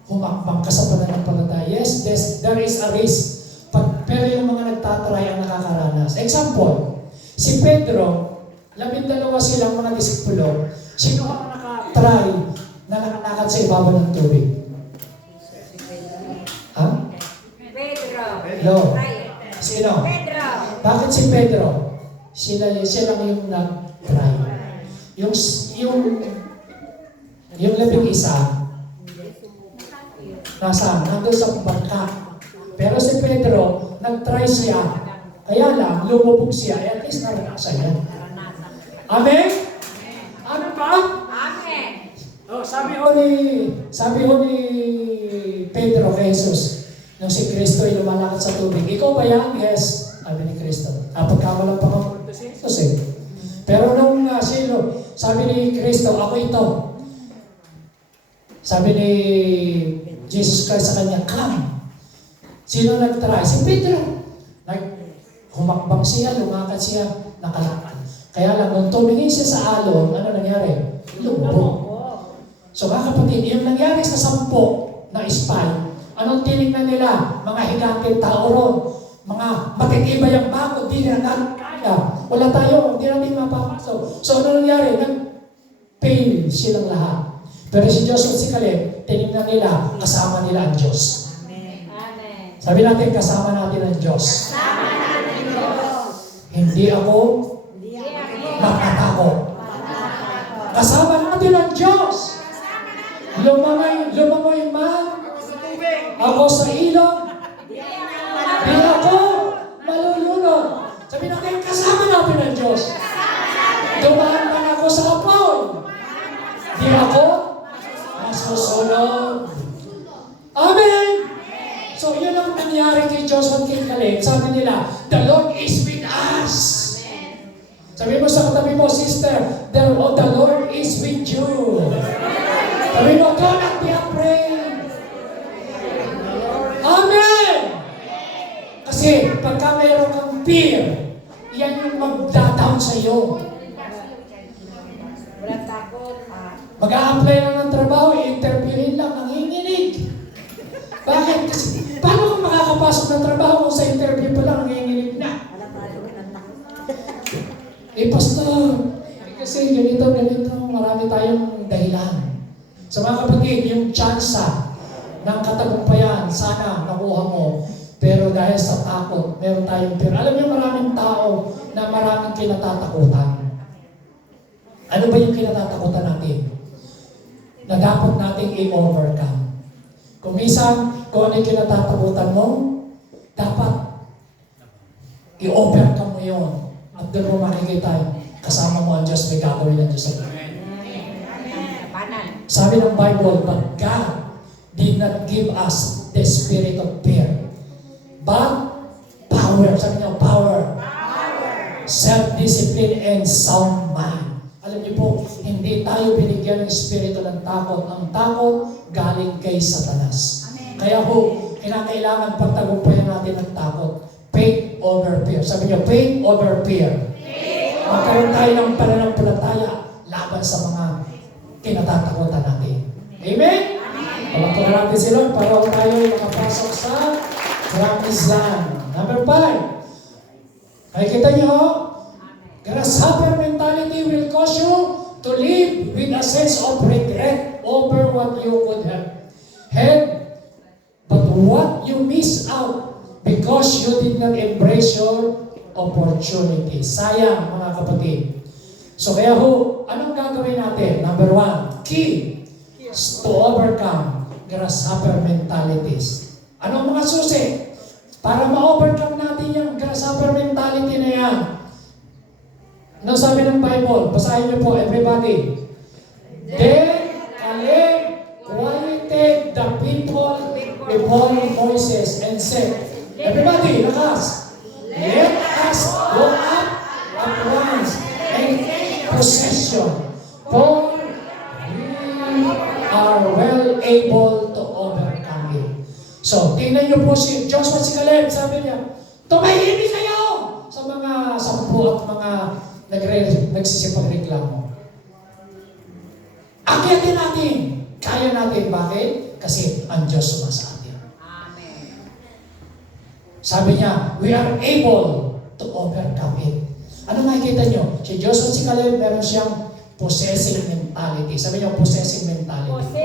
humakbang ka sa pananampalataya. Yes, there is a risk. Pero yung mga nagtatry ang nakakaranas. Example, si Pedro, 12 silang mga disipulo, sino ang nakatry na nakalakad sa ibabaw ng tubig? Ha? Pedro. Sino? Pedro. Bakit si Pedro? Siya lang yung nag-try. Yung 11, nandun sa bangka. Pero si Pedro, nag-try siya. Kaya lang, lumubog siya. At least naranasan niya. Amen? Amen ba? Amen. Oh, sabi ho ni Pedro kay Jesus, nung si Kristo ay lumalakad sa tubig, ikaw ba yan? Yes, sabi ni Kristo. Pagkamalang pa kamunto si Jesus eh. Pero nung sabi ni Kristo, ako ito. Sabi ni Jesus Christ sa kanya, come. Sino nag-try? Si Pedro. Humakbang siya, lumakad siya, nakalakad. Kaya lang, nung tumingin siya sa alon, ano nangyari? Lumubog. So mga kapatid, yung nangyari sa 10 na spy, anong tinignan nila? Mga higanteng tao ron, mga matitibay ang bako, di na kaya. Wala tayo, di natin mapapasok. So ano nangyari? Nag-fail silang lahat. Pero si Diyos at si Caleb, tinignan nila, kasama nila ang Diyos. Amen. Sabi natin, kasama natin ang Diyos. Kasama natin Diyos. Hindi ako makatakot. Kasama natin ang Diyos. Lumangoy man ako sa ilog, di ako malulunod. Sabi natin, kasama natin ang Diyos. Dumaan man ako sa apoy, di ako masusunod. Amen! So yun ang nangyari kay Joshua at kay Caleb. Sabi nila, the Lord is with us. Sabi mo sa katabi mo, sister, the Lord is with you. Sabi mo, do not be afraid. Amen! Kasi pagka mayroon kang fear, yan yung magda-down sa iyo. Wala takot. Mag-a-apply lang ng trabaho, i-interviewin lang, nanginginig. Bakit? Kasi paano kung makakapasok ng trabaho kung sa interview pa lang, nanginginig na? Pastor, kasi ganito, marami tayong tayong dahilan. So mga kapatid, yung tsansa ng katagumpayan, sana nakuha mo. Pero dahil sa takot, meron tayong fear. Alam niyo, maraming tao na maraming kinatatakutan. Ano ba yung kinatatakutan natin? Na dapat nating i-overcome. Kung minsan, kung ano yung kinatatakutan mo, dapat i-overcome mo yun. At doon mo makikita, kasama mo ang Diyos, may gagawin ng Diyos. Sabi ng Bible, but God did not give us the spirit of fear, but power. Sabi niya, power. Self-discipline and sound mind. Alam niyo po, hindi tayo binigyan ng espiritu ng takot. Ang takot galing kay Satanas. Kaya po, kinakailangan pagtagumpayan natin ng takot. Faith over fear. Sabi niyo, faith over fear. Magkaroon tayo ng pananampalataya laban sa mga kinatatakutan natin. Amen? Pagkakuha natin si Lord para tayo makapasok sa promised land. Number 5. Nakikita niyo, grasshopper mentality will cause you to live with a sense of regret over what you could have had, but what you miss out because you did not embrace your opportunity. Sayang, mga kapatid. So kaya ho, anong gagawin natin? Number 1, key is to overcome grasshopper mentalities. Anong mga susi? Para ma-overcome natin yung grasshopper mentality na yan. Anong sabi ng Bible? Basahin niyo po, everybody. Then Caleb quieted the people before Moses and said, everybody, lakas, let us go up at once and take possession, for we are well able to overcome it. So, tingnan niyo po si Joshua, si Caleb, sabi niya, tumahimik kayo sa mga 10 at mga nagsisipagreklamo. Akyatin natin. Kaya natin. Bakit? Kasi ang Diyos sumasa atin. Amen. Sabi niya, we are able to overcome it. Ano makikita niyo? Si Joshua, si Caleb, meron siyang possessing mentality. Sabi niyo, possessing mentality.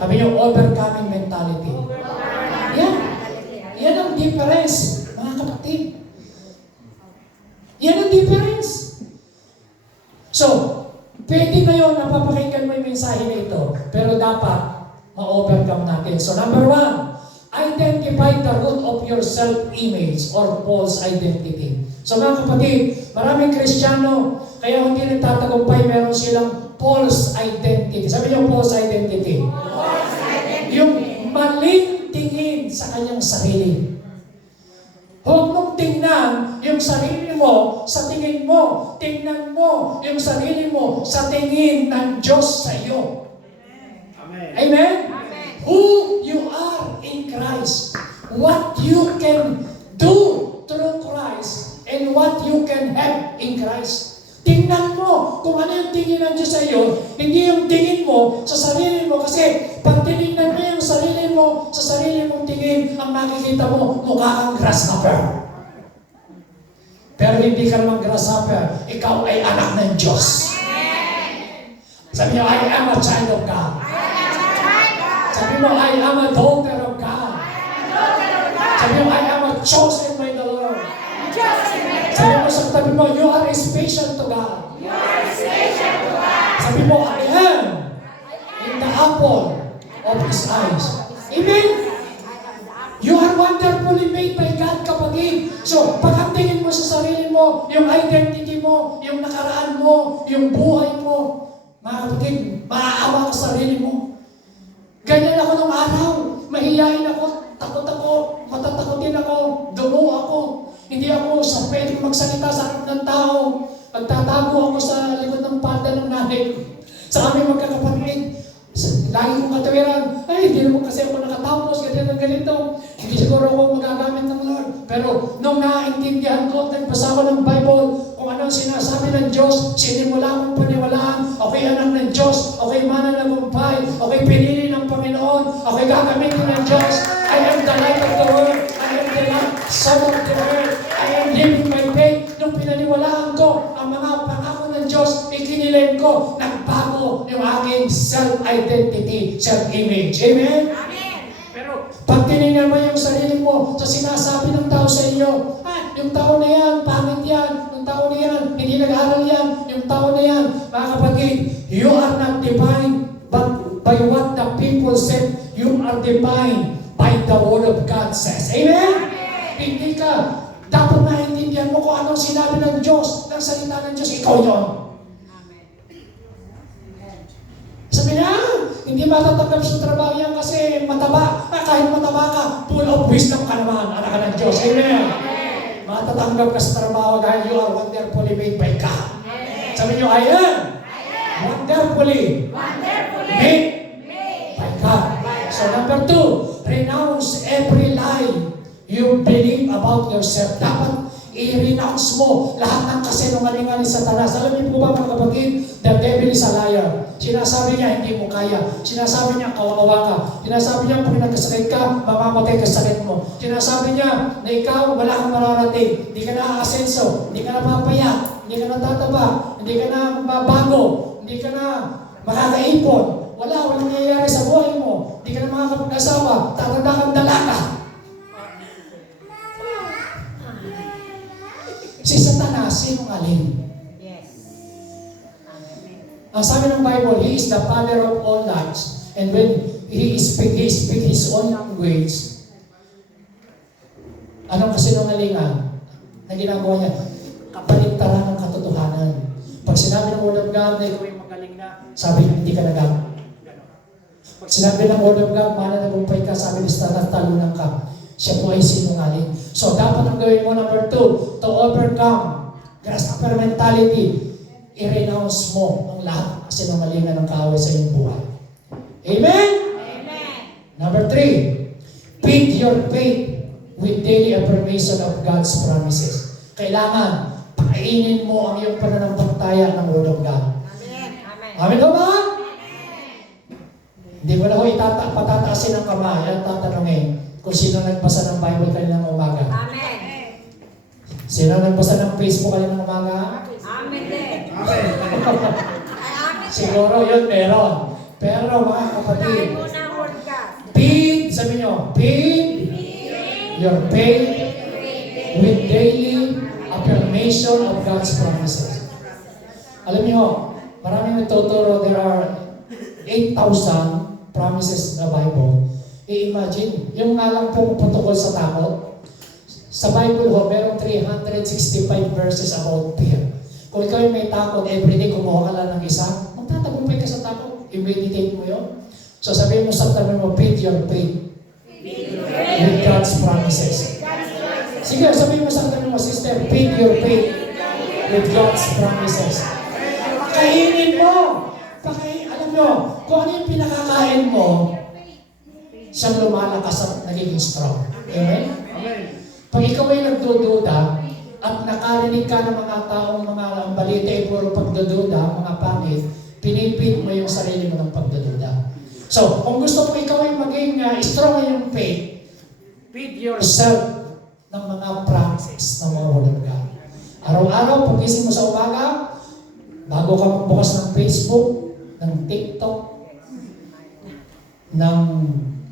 Sabi niyo, overcoming mentality. Yan ang difference, mga kapatid. Yan ang difference. So, pwede ngayon napapakinggan mo yung mensahe na ito, pero dapat ma-overcome natin. So, number 1, identify the root of your self-image or false identity. So, mga kapatid, maraming Kristiyano, kaya hindi nagtatagumpay, meron silang false identity. Sabi niyo, false identity. False identity. Yung maling tingin sa kanyang sarili. Huwag mong tingnan yung sarili mo sa tingin mo. Tingnan mo yung sarili mo sa tingin ng Diyos sa iyo. Amen. Amen? Amen. Who you are in Christ. What you can do through Christ and what you can have in Christ. Tingnan mo kung ano yung tingin ng Diyos sa iyo, hindi yung tingin mo sa sarili mo. Kasi pag tinignan mo yung sarili mo sa sarili mong tingin, ang makikita mo, mukha kang grasshopper. Pero hindi ka naman grasshopper, ikaw ay anak ng Diyos. Sabi niyo, I am a child of God. Sabi mo, I am a daughter of God. Sabi mo, I am a chosen by the Lord. Sabi mo sa tabi mo, you are special to God. Sabi mo, I am in the apple of His eyes. Amen? You are wonderfully made by God, kapatid. So, pagkatingin mo sa sarili mo, yung identity mo, yung nakaraan mo, yung buhay mo, mga kapatid, maaawa ka sa sarili mo. Ganyan ako nung araw. Mahihayin ako, takot ako, matatakotin ako, dumo ako. Hindi ako sa pwedeng magsalita sa harap ng tao. Magtatago ako sa likod ng palda ng nanay ko. Sa aming magkakapatid, lagi kong katawiran, ay, hindi naman kasi ako nakatapos, ganyan ng ganito. Hindi siguro ako magagamit ng Lord. Pero nung naintindihan ko, nagbasa ko ng Bible, kung anong sinasabi ng Diyos, sinimula kong paniwalaan, ako'y anak ng Diyos, ako'y mananagumpay, ako'y pinili ng Panginoon, ako'y gagamitin ng Diyos. I am the light of the world, I am the son of the earth, I am living my faith. Nung pinaniwalaan ko ang mga pangako ng Diyos, ikinilim ko, nagbago self-identity, self-image. Amen? Pero pag tinignan mo yung sarili mo sa sinasabi ng tao sa inyo, yung tao na yan, pangit yan, yung tao na yan, hindi nag-aaral yan, yung tao na yan, mga kapatid, you are not defined but by what the people said, you are defined by the Word of God says. Amen? Hindi ka, dapat naintindihan mo kung anong sinabi ng Diyos, ng salita ng Diyos, ikaw yun. Sabi niya, hindi matatanggap sa trabaho yan kasi mataba. Kahit mataba ka, full of wisdom ka naman, anak ka ng Diyos. Amen? Matatanggap ka sa trabaho dahil you are wonderfully made by God. Sabi niyo, I am wonderfully made by God. So number 2, renounce every lie you believe about yourself. Dapat i-renounce mo lahat ng kasinungalingan ni Satanas. Alam niyo po ba mga kapatid, the devil is a liar. Sinasabi niya, hindi mo kaya. Sinasabi niya, kawawa ka. Sinasabi niya, pag nagkasakit ka, mamamatay ka sa sakit mo. Sinasabi niya, na ikaw, wala kang mararating. Hindi ka na aasenso. Hindi ka na papaya. Hindi ka na tataba. Hindi ka na mabago. Hindi ka na makakaipon. Walang nangyayari sa buhay mo. Hindi ka na makakapag-asawa. Tatanda kang dalaga. Si Satanas, sinungaling. Ang sabi ng Bible, he is the father of all lies. And when he speak his own language, anong kasinungalingan na ginagawa niya? Kapaligtaran ng katotohanan. Pag sinabi ng Word of God na ikaw ay magaling na, sabi niya, hindi ka nagawa. Pag sinabi ng Word of God, mana nagumpay ka, sabi ni Satanas, talunan ka. Siya po ay sinungaling. So, dapat ang gawin mo, number 2, to overcome grasshopper mentality, i-renounce mo ang lahat ng sinungalingan ng kaaway sa iyong buhay. Amen? Amen. Number 3, feed your faith with daily affirmation of God's promises. Kailangan, pakainin mo ang iyong pananampalataya ng Word of God. Amen. Amen. Amen ba? Hindi ko na ho patataasin ang kamay at tatanungin kung sino nagpasa ng Bible kaninang umaga. Amen. Sino nagpasa ng Facebook kaninang umaga? Amen din. Amen. Siguro yun meron. Pero mga kapatid, Unahin mo na ang word ka. feed, sabi nyo, feed your faith with daily affirmation of God's promises. Alam niyo, maraming nagtuturo, there are 8,000 promises na Bible. I-imagine, yung nga lang pong protocol sa takot, sa Bible ho, merong 365 verses about fear. Kung ikaw may takot, everyday kumuha ka lang ng isa, magtatagumpay ka sa takot. I-meditate mo yun. So sabihin mo sa tabi mo, feed your faith with God's promises. Sige, sabihin mo sa tabi mo, sister, feed your faith with God's promises. Kainin mo! Alam nyo, kung ano yung pinakakain mo, siyang lumalakas at nagiging strong. Amen? Amen. Pag ikaw ay nagdududa at nakarinig ka ng mga taong mga balita ay puro pagdududa, mga pangit, pinipit mo yung sarili mo ng pagdududa. So, kung gusto mo ikaw ay maging strong in yung faith, feed yourself ng mga promises ng mga Word of God. Araw-araw, pagising mo sa umaga, bago ka magbukas ng Facebook, ng TikTok, ng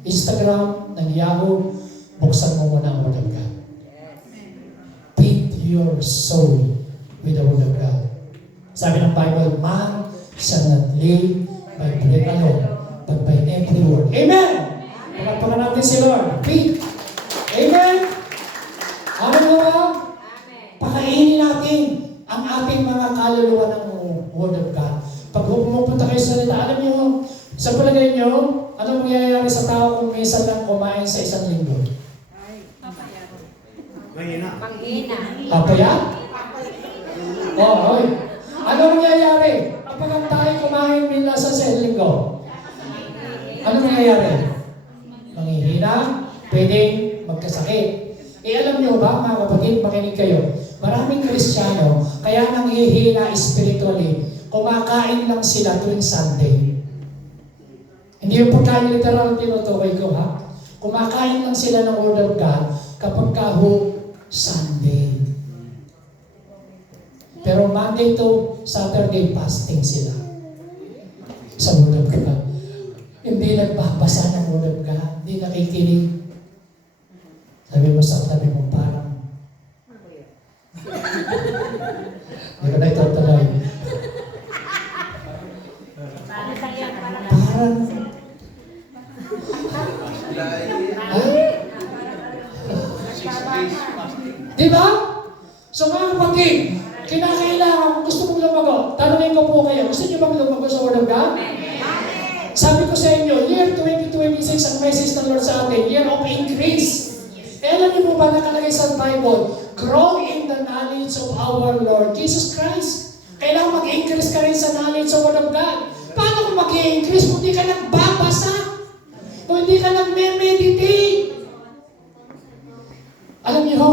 Instagram, ng Yahoo, buksan mo muna ang Word of God. Feed your soul with the Word of God. Sabi ng Bible, man shall not live by bread alone, but by every word. Amen! Pagpapagalan natin si Lord. Feed. Amen! Amen ba? Pakainin natin ang ating mga kaluluwa ng Word of God. Pag pumupunta kayo sa salita, alam niyo, sa palagay niyo, ano mangyayari sa tao kung minsan lang kumain sa isang linggo? Mahina. Panghina. Papayat? Oo, oy. Ano mangyayari kapag ang tayo kumain minsan sa isang linggo? Ano mangyayari? Manghihina, pwedeng magkasakit. Alam niyo ba, mga kapatid, makinig kayo. Maraming Kristiyano, kaya nanghihina spiritually, kumakain lang sila tuwing Sunday. Hindi yung pagkain literal tinutukoy ko, ha? Kumakain lang sila ng Word of God kapag Sunday. Pero Monday to Saturday, fasting sila sa Word of God. Hindi nagbabasa ng Word of God. Hindi nakikinig. Sabi mo sa tabi mo, parang hindi ko na itutuloy. Parang di ba? So mga kapatid, kinakailangan, gusto mong lumago. Tanungin ko po kayo, gusto niyo bang lumago sa Word of God? Sabi ko sa inyo, year 2026 ang message ng Lord sa atin, year of increase. Eh, alam niyo po ba nakalagay sa Bible, grow in the knowledge of our Lord Jesus Christ. Kailangan mag-increase ka rin sa knowledge of Word of God. Paano kung mag-increase kung hindi ka nagbabasa? Kung hindi ka nag-meditate? Alam niyo ho,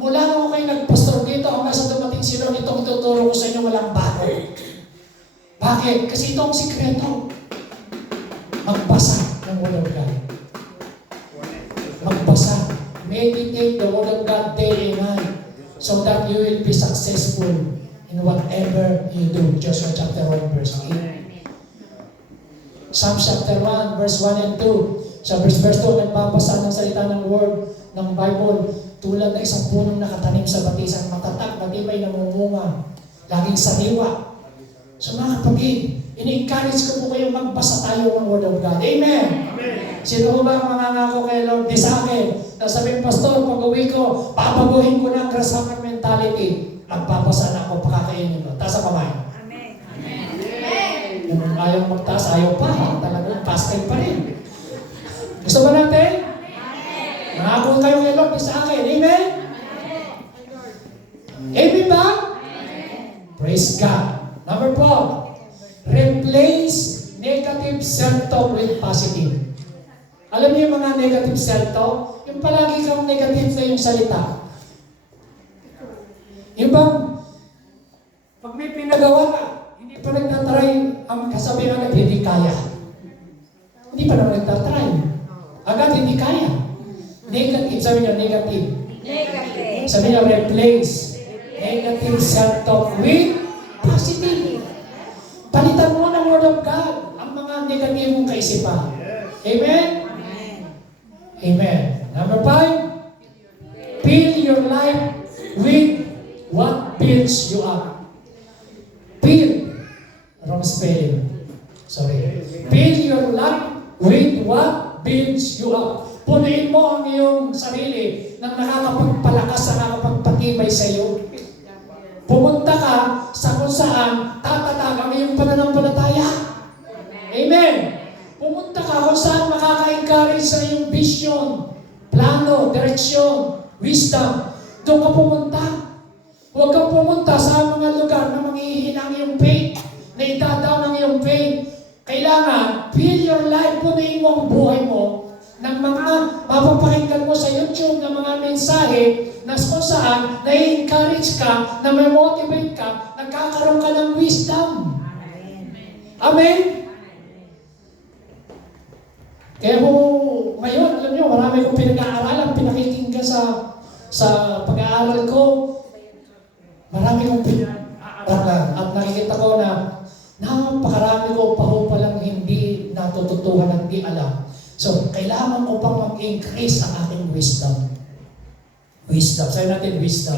mula nung ako kayo nagpastor dito, hanggang sa dumating si Lord, itong tuturo ko sa inyo walang bago. Bakit? Kasi ito ang sikreto. Magbasa ng Word of God. Magbasa. Meditate the Word of God day and night so that you will be successful in whatever you do. Joshua chapter 1 verse 8. Psalm chapter 1 verse 1 and 2. Sa verse 2, nagbabasa ng salita ng Word ng Bible tulad ng isang punong nakatanim sa batisan, matatag, matibay, namumunga, laging sariwa. So mga kapatid, ini-encourage ko po kayong magbasa tayo ng Word of God. Amen! Amen. Sino ko ba ang mangangako kay Lord? Di sa akin. Nasabing, Pastor, pag-uwi ko, papaguhin ko ng grasshopper mentality. Magbabasa na ako, pakakainin ko. Taas ang kamay. Amen. Yung ayaw magtaas, ayaw pa. Talagang pastel pa rin. Gusto ba natin? Nangako kayo kay Lord, di sa akin. Amen? Amen ba? Praise God. Number 4, replace negative self-talk with positive. Alam niyo yung mga negative self-talk? Yung palagi kang negative na yung salita. Yung bang, pag may pinagawa ka, hindi pa nagtatry, ang kasabihan agad, hindi kaya. Hindi pa naman nagtatry. Agad, hindi kaya. Negative, sabi niyo, negative. Negative. Sabi niyo, replace negative self-talk with positive. Palitan mo ng Word of God ang mga negatibong kaisipan. Amen? Amen. Number 5, fill your life with what builds you up. Fill. Wrong spelling. Sorry. Fill your life with what builds you up. Punuin mo ang iyong sarili ng nakakapagpalakas, nakakapagpatibay sa iyo. Pumunta ka sa kung saan tatatag ang iyong pananampalataya. Amen. Pumunta ka kung saan makaka-encourage sa iyong vision, plano, direksyon, wisdom. Doon ka pumunta. Huwag kang pumunta sa mga lugar na manghihina ang iyong faith, na itadaw ng iyong faith. Kailangan, fill your life, punuin mo ang buhay mo ng mga mapapakinggan mo sa YouTube ng mga mensahe na kung saan na-encourage ka, na may motivate ka, nagkakaroon ka ng wisdom. Amen? Kaya po, ngayon, alam nyo, marami kong pinag-aaralan, pinakikinggan sa pag-aaral ko. Marami kong pinag-aaralan at nakikita ko na napakarami ko pa ho palang hindi natututuhan at hindi alam. So, kailangan ko pang mag-increase ang aking wisdom. Wisdom. Sabi natin, wisdom.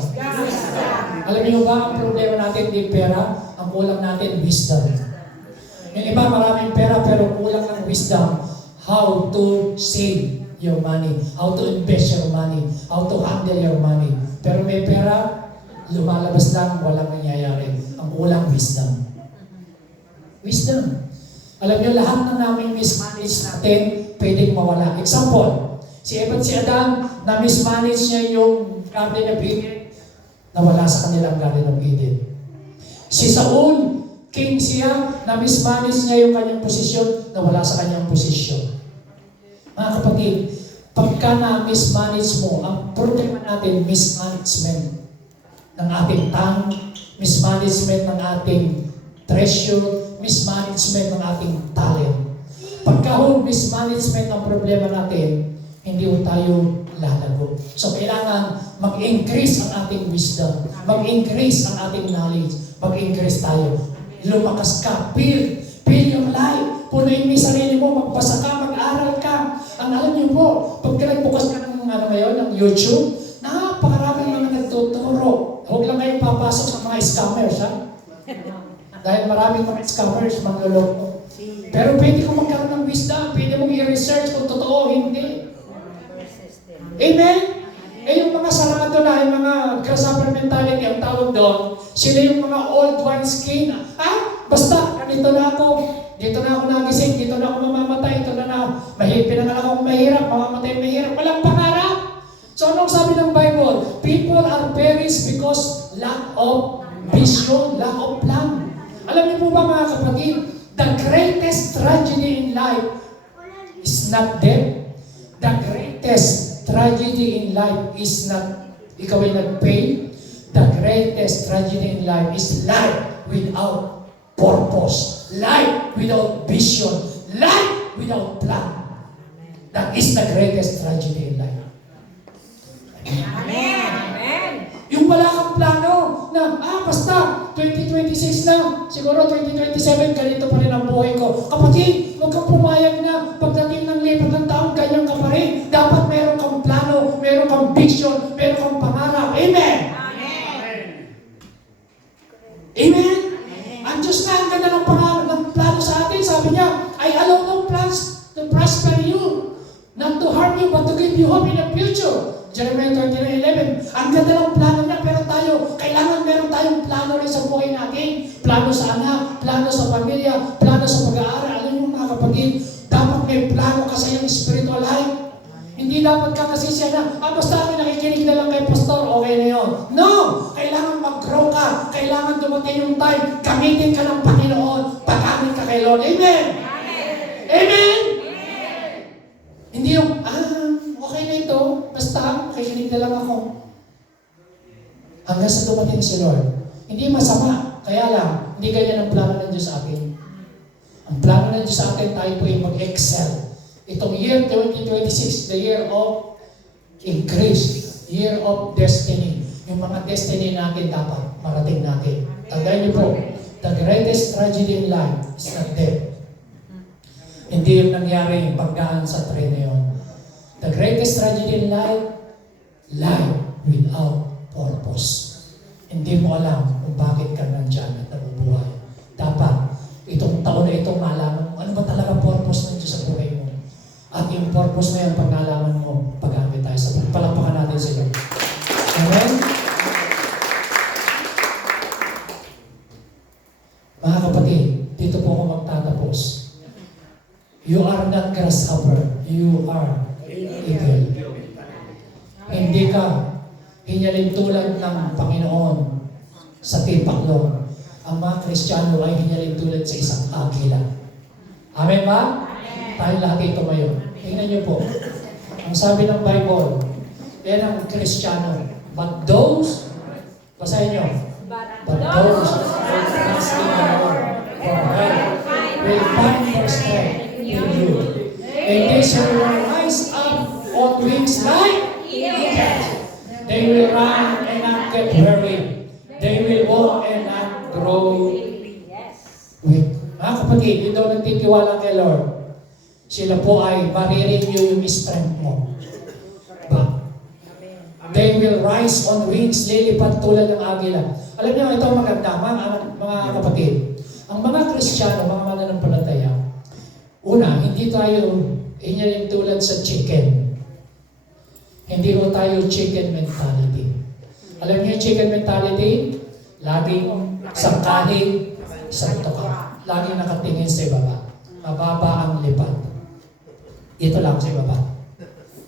Alam niyo ba, ang problema natin di pera, ang kulang natin, wisdom. Yung iba, maraming pera, pero kulang ng wisdom. How to save your money, how to invest your money, how to handle your money. Pero may pera, lumalabas lang, walang nangyayari. Ang kulang, wisdom. Wisdom. Alam niyo, lahat na namin mismanage natin, pwedeng mawala. Example, si Adam, na mismanage niya yung Garden of Eden, nawala sa kanilang Garden of Eden. Si Saul, king siya, na mismanage niya yung kanyang posisyon, nawala sa kanyang posisyon. Mga kapatid, pagka na-mismanage mo, ang problema natin, mismanagement ng ating time, mismanagement ng ating treasure, mismanagement ng ating talent. Pagka mismanagement ang problema natin, hindi ho tayo lalago. So, kailangan mag-increase ang ating wisdom, mag-increase ang ating knowledge, mag-increase tayo. Lumakas ka, build your life punuin mo yung sarili mo, magbasa ka, mag-aral ka. Ang alam niyo po, pag nagbukas ka ng ng YouTube, napakaraming mga nagtuturo. Huwag lang kayong papasok sa mga scammers, ha? Dahil maraming mga scammers, mga loloko. Pero pwede kong magkaroon ng wisdom, pwede mong i-research kung totoo o hindi. Amen? Eh yung mga sarado na, yung mga grasshopper mentality, ang tawag doon, sila yung mga old wineskin. Basta, ganito na ako, dito na ako nagising, dito na ako mamamatay, ito na pinanganak akong mahirap, mamamatay mahirap, walang pangarap. So anong sabi ng Bible? People are perished because lack of vision, lack of plan. Alam niyo po ba mga kapatid, the greatest tragedy in life is not death. The greatest tragedy in life is not ikaw ay nag-pain. The greatest tragedy in life is life without purpose. Life without vision. Life without plan. That is the greatest tragedy in life. Amen. Amen. Yung wala kang plano na, basta 2026 na, siguro 2027, ganito pa rin ang buhay ko. Kapatid, huwag kang pumayag na pagdating ng lipat ng taon, ganyan ka pa rin. Dapat meron kang plano, meron kang vision, meron kang pangarap. Amen? Amen. Amen? Ang Diyos na, ang ganda ng pangarap, ng plano sa atin. Sabi niya, I allow no plans to prosper you, not to harm you, but to give you hope in the future. Jeremiah 29:11. Ang ganda ng plano niya, pero kailangan meron tayong plano rin sa buhay natin. Plano sa anak, plano sa pamilya, plano sa pag-aaral. Alam niyo mga kapatid, dapat may plano ka sa iyong spiritual life. Hindi dapat ka nasisya na, basta ako nakikinig na lang kay pastor, okay na yun. No! Kailangan mag-grow ka. Kailangan dumating yung time, gamitin ka ng Panginoon, pagkamit ka kay Lord. Amen? Amen. Amen? Hindi yung, okay na ito, basta makikinig na lang ako. Hanggang sa dumating si Lord. Hindi masama, kaya lang, hindi ganyan ang plano ng Diyos sa atin. Ang plano ng Diyos sa atin, tayo po ay mag-excel. Itong year 2026, the year of increase, year of destiny. Yung mga destiny natin dapat marating natin. Tandaan niyo po, the greatest tragedy in life is not death. Hindi yung nangyari yung pagdaan sa tren na yun. The greatest tragedy in life without purpose. Hindi mo alam kung bakit ka nandyan at nabubuhay. Dapat, itong taon na ito, malaman mo, ano ba talaga purpose ng Diyos sa buhay mo? At yung purpose na yun, pag nalaman mo, pag-amit tayo sa pagpalampakan natin sila. Amen? Mga kapatid, dito po ako magtatapos. You are not grasshopper. You are eagle. Hindi ka hinyaling-tulad ng Panginoon sa tipaklong. Ang mga Kristiyano ay hinyaling-tulad sa isang agila. Amen ba? Tayo lahat ay tumayo. Tingnan niyo po. Ang sabi ng Bible, yan ang Kristiyano. But those, basahin niyo, but those who trust in the Lord for help will find their strength in you. And they shall rise up on wings like eagles. They will run and not get weary. They will walk and not grow weak. Mga kapatid, yun daw nagtitiwala kay Lord. Sila po ay marirenew yung strength mo. They will rise on wings, lilipad tulad ng agila. Alam niyo, ito ang maganda, mga kapatid. Ang mga Kristiyano, mga mananampalataya, una, hindi tayo tulad sa chicken. Hindi ko tayo chicken mentality. Alam niyo yung chicken mentality? Laging sangkahin sa tuka. Laging nakatingin sa ibaba. Mababa ang lipad. Ito lang sa ibaba.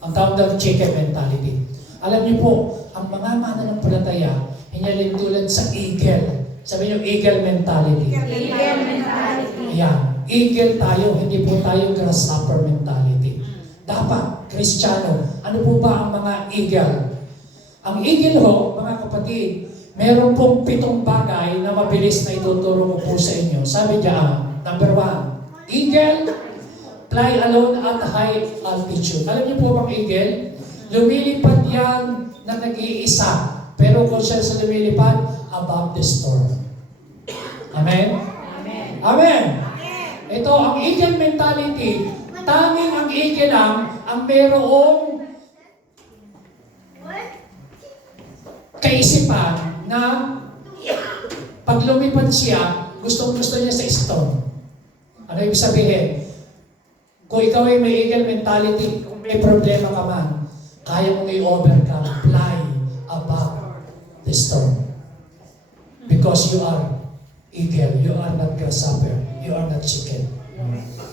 Ang tawag ng chicken mentality. Alam niyo po, ang mga mananampalataya, hinyalin tulad sa eagle. Sabi niyo, eagle mentality. Eagle mentality. Ayan. Eagle tayo, hindi po tayo grasshopper mentality. Dapat, Kristiyano, ano po ba ang mga eagle? Ang eagle ho, mga kapatid, meron pong 7 bagay na mabilis na ituturo ko po sa inyo. Sabi diyan, number 1, eagle, fly alone at high altitude. Alam niyo po bang eagle? Lumilipad yan na nag-iisa. Pero kung siya sa lumilipad, above the storm. Amen? Amen. Amen? Ito, ang eagle mentality, tanging ang eagle ang mayroong kaisipan na pag lumipad siya, gusto niya sa stone. Ano ibig sabihin? Kung ikaw ay may eagle mentality, kung may problema ka man, kaya mong i-overcome, fly above the storm. Because you are eagle, you are not grasshopper, you are not chicken.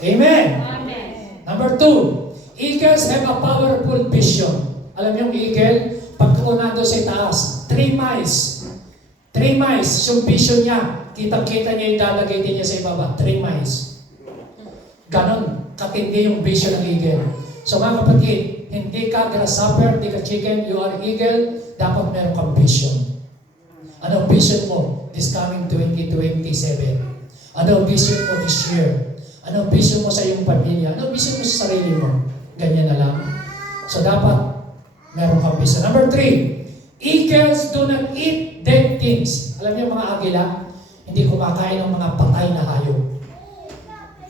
Amen! Amen. Number 2, eagles have a powerful vision. Alam niyo yung eagle, pagkukunan doon sa taas, 3 miles. 3 miles, yung vision niya, kitang-kita niya yung lalagay niya sa ibaba, 3 miles. Ganon, katindi yung vision ng eagle. So mga kapatid, hindi ka grasshopper, hindi ka chicken, you are eagle, dapat meron kang vision. Ano ang vision mo this coming 2027? Ano ang vision mo this year? Ano ang vision mo sa iyong pamilya? Ano ang vision mo sa sarili mo? Ganyan na lang. So dapat meron kang vision. Number 3, eagles do not eat dead things. Alam niyo mga agila, hindi kumakain ng mga patay na hayop.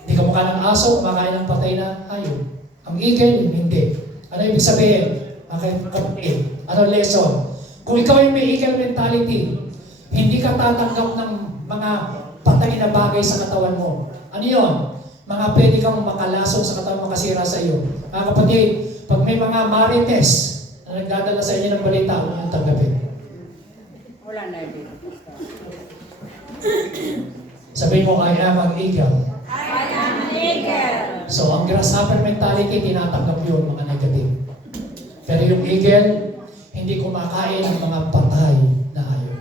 Hindi kumakain ng aso, kumakain ng patay na hayop. Ang eagle, hindi. Ano ibig sabihin? Kapatid, ano lesson? Kung ikaw ay may eagle mentality, hindi ka tatanggap ng mga patay na bagay sa katawan mo. Ano yun? Mga pwede kang makalasong sa katawan, makasira sa iyo. Mga kapatid, pag may mga marites na nagdadala sa inyo ng balita, huwag niyong tanggapin. Wala na yun. Sabihin mo, I am an eagle. I am an eagle. So, ang grasshopper mentality, tinatanggap yun, mga negative. Pero yung eagle, hindi kumakain ng mga patay na hayop.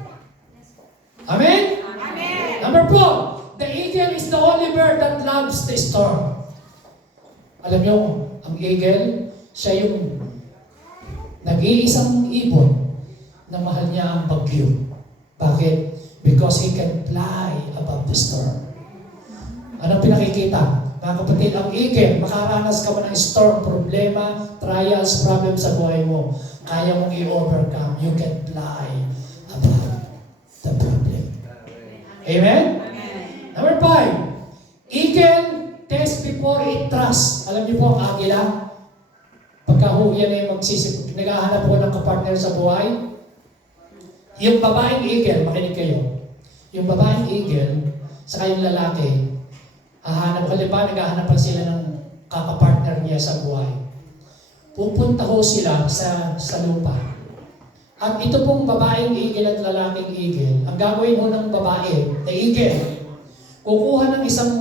Amen? Amen. Number 4, the eagle is the only bird that loves the storm. Alam niyo, ang eagle, siya yung nag-iisang ibon na mahal niya ang bagyo. Bakit? Because he can fly above the storm. Anong pinakikita? Mga kapatid, ang eagle, makaranas ka man ng storm, problema, trials, problems sa buhay mo. Kaya mong i-overcome. You can fly above the problem. Amen? Amen. Number 5, eagle test before it trusts. Alam niyo po ang agila? Pagka yan ay magsisip, naghahanap po ng kapartner sa buhay. Yung babaeng eagle, makinig kayo. Yung babaeng eagle, saka yung lalaki, hahanap, halimbawa naghahanap pa sila ng kakapartner niya sa buhay. Pupunta ho sila sa lupa. At ito pong babaeng eagle at lalaking eagle, ang gagawin ho ng babae, na eagle, kukuha ng isang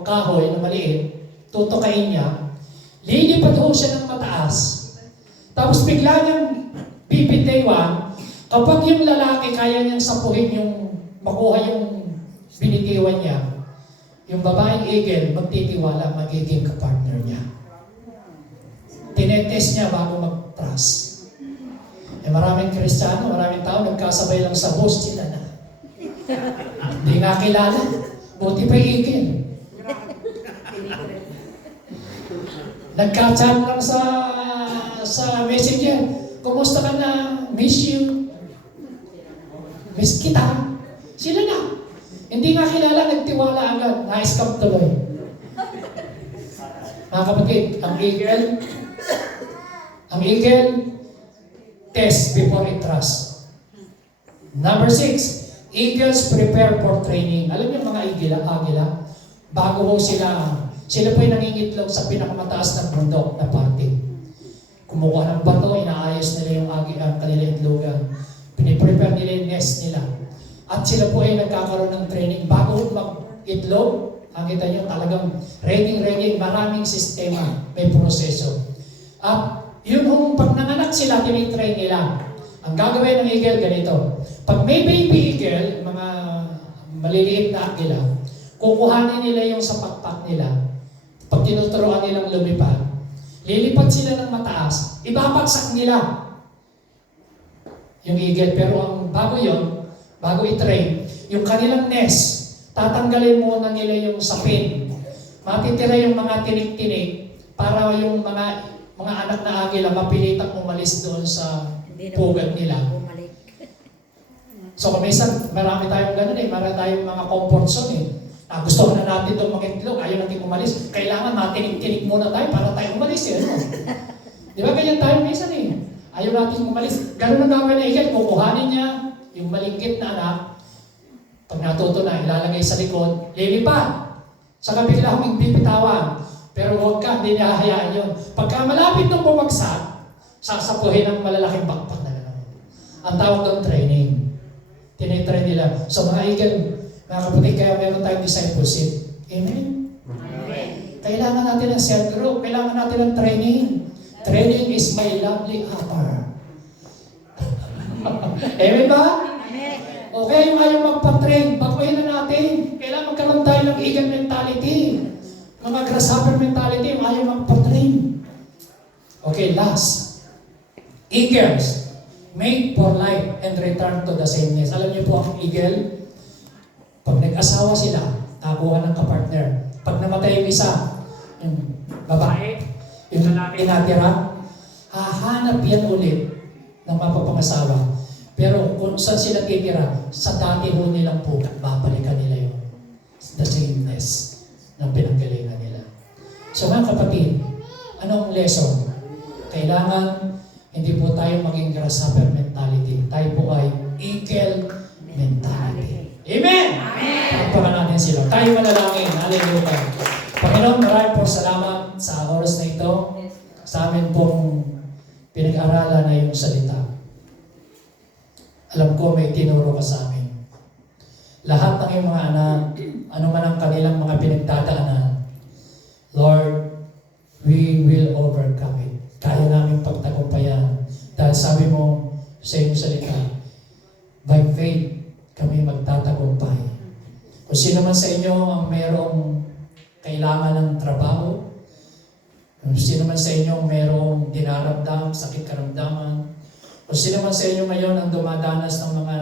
kahoy na maliit, tutukain niya, lilipad ho siya ng mataas, tapos bigla niyang pipitiwan, kapag yung lalaki kaya niyang sapuhin yung, makuha yung binitiwan niya, yung babaeng eagle, magtitiwala, magiging kapartner niya. Tinetest niya bago mag-trust. Eh maraming Kristiyano, maraming tao, nagkasabay lang sa host, sila na. Hindi nga kilala. Buti pa eagle. Nagka-chat lang sa messenger. Kumusta ka na? Miss you. Miss kita. Sila na. Hindi nga kilala, nagtiwala agad. Na-scam tuloy. Mga kapatid, ang eagle, test before it trust. Number 6, eagles prepare for training. Alam niyo mga agila, bago ho sila po ay nangingitlog sa pinakamataas ng bundok na parte. Kumukuha ng bato, inaayos nila yung kanilang itlogan. Piniprepare nila yung nest nila. At sila po ay nagkakaroon ng training bago mag-itlog. Nakita niyo talagang ready, maraming sistema, may proseso. At yun kung pag nanganak sila, tinitrain nila. Ang gagawin ng eagle ganito. Pag may baby eagle, mga maliliit na agila, kukuhanin nila yung sa pakpak nila. Pag tinuturuan nilang lumipad, lilipad sila ng mataas, ibabagsak nila yung eagle. Pero ang bago i-train, yung kanilang nest, tatanggalin muna nila yung sapin. Matitira yung mga tinik-tinik para yung mga anak na agila mapilitang umalis doon sa pugad nila. So kumisan, marami tayong ganun marami tayong mga comfort zone Gusto na natin itong makitlog, ayaw natin umalis. Kailangan matinig-tinig muna tayo para tayo umalis. Ano? Di ba ganyan tayo minsan eh? Ayaw natin umalis. Ganun ang gawin na Eagle, kukuhanin niya yung malingkit na anak. Pag natuto na, ilalagay sa likod, lilipad. Saka bigla akong bibitawan. Pero huwag ka, hindi niya hahayaan yun. Pagka malapit nang bumagsak, sasapuhin ng malalaking backpack na naman. Ang tawag doon, training. Tinitrain nila. So mga Eagle, mga kapatid, kaya meron tayong discipleship. Amen? Amen. Kailangan natin ng cell group. Kailangan natin ng training. Training is my lovely upper. Amen ba? Amen. Okay, yung ayaw magpa-train, baguhin na natin. Kailangan magkaroon tayo ng eagle mentality. Mga grasshopper mentality, yung ayaw magpa-train. Okay, last. Eagles, made for life and return to the sameness. Alam niyo po ang eagle, pag nag-asawa sila, nakuha ng kapartner. Pag namatay yung isa, yung babae, yung lalaki natira, hahanap yan ulit ng mapapangasawa. Pero kung saan sila titira, sa dati ho nilang pukat, babalikan nila yun. The sameness ng pinanggalingan nila. So mga kapatid, anong lesson? Kailangan hindi po tayo maging grasshopper mentality. Tayo po ay eagle mentality. Amen! Amen! Pagpakan natin sila. Tayo manalangin. Hallelujah. Panginoon, maraming po salamat sa oras na ito. Sa amin pong pinag-aralan na yung salita. Alam ko may tinuro ka sa amin. Lahat ng iyong mga anak, ano man ang kanilang mga pinagdadaanan, Lord, we will overcome it. Kaya namin pagtagumpayan. Dahil sabi mo sa iyong salita, by faith, kami magtatagumpay. Kung sino man sa inyo ang mayroong kailangan ng trabaho, kung sino man sa inyo ang mayroong dinaramdam, sakit karamdaman, kung sino man sa inyo ngayon ang dumadanas ng mga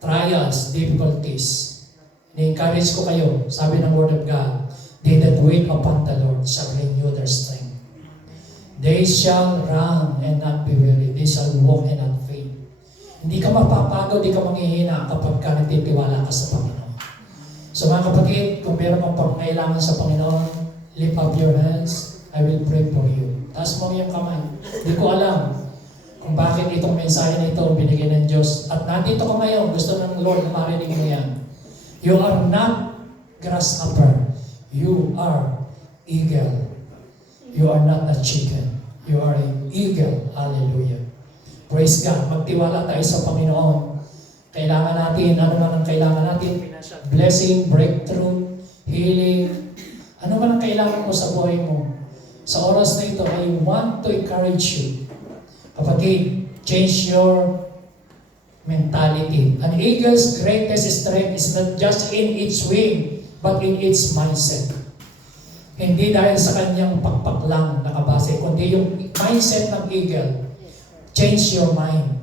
trials, difficulties, ni-encourage ko kayo, sabi ng Word of God, they that wait upon the Lord shall renew their strength. They shall run and not be weary. They shall walk and not faint. Hindi ka mapapagod, hindi ka manghihina kapag ka nagtitiwala ka sa Panginoon. So mga kapatid, kung meron kang pangangailangan sa Panginoon, lift up your hands. I will pray for you. Taas mo yung kamay. Hindi ko alam kung bakit itong mensahe na ito binigay ng Diyos. At nandito ka ngayon, gusto ng Lord na marinig mo yan. You are not grasshopper. You are eagle. You are not a chicken. You are an eagle. Hallelujah. Praise God. Magtiwala tayo sa Panginoon. Kailangan natin, ano man ang kailangan natin, financial blessing, breakthrough, healing, ano man ang kailangan mo sa buhay mo. Sa oras na ito, I want to encourage you. Kapatid, change your mentality. An eagle's greatest strength is not just in its wing, but in its mindset. Hindi dahil sa kanyang pakpak lang nakabase, kundi yung mindset ng eagle. Change your mind.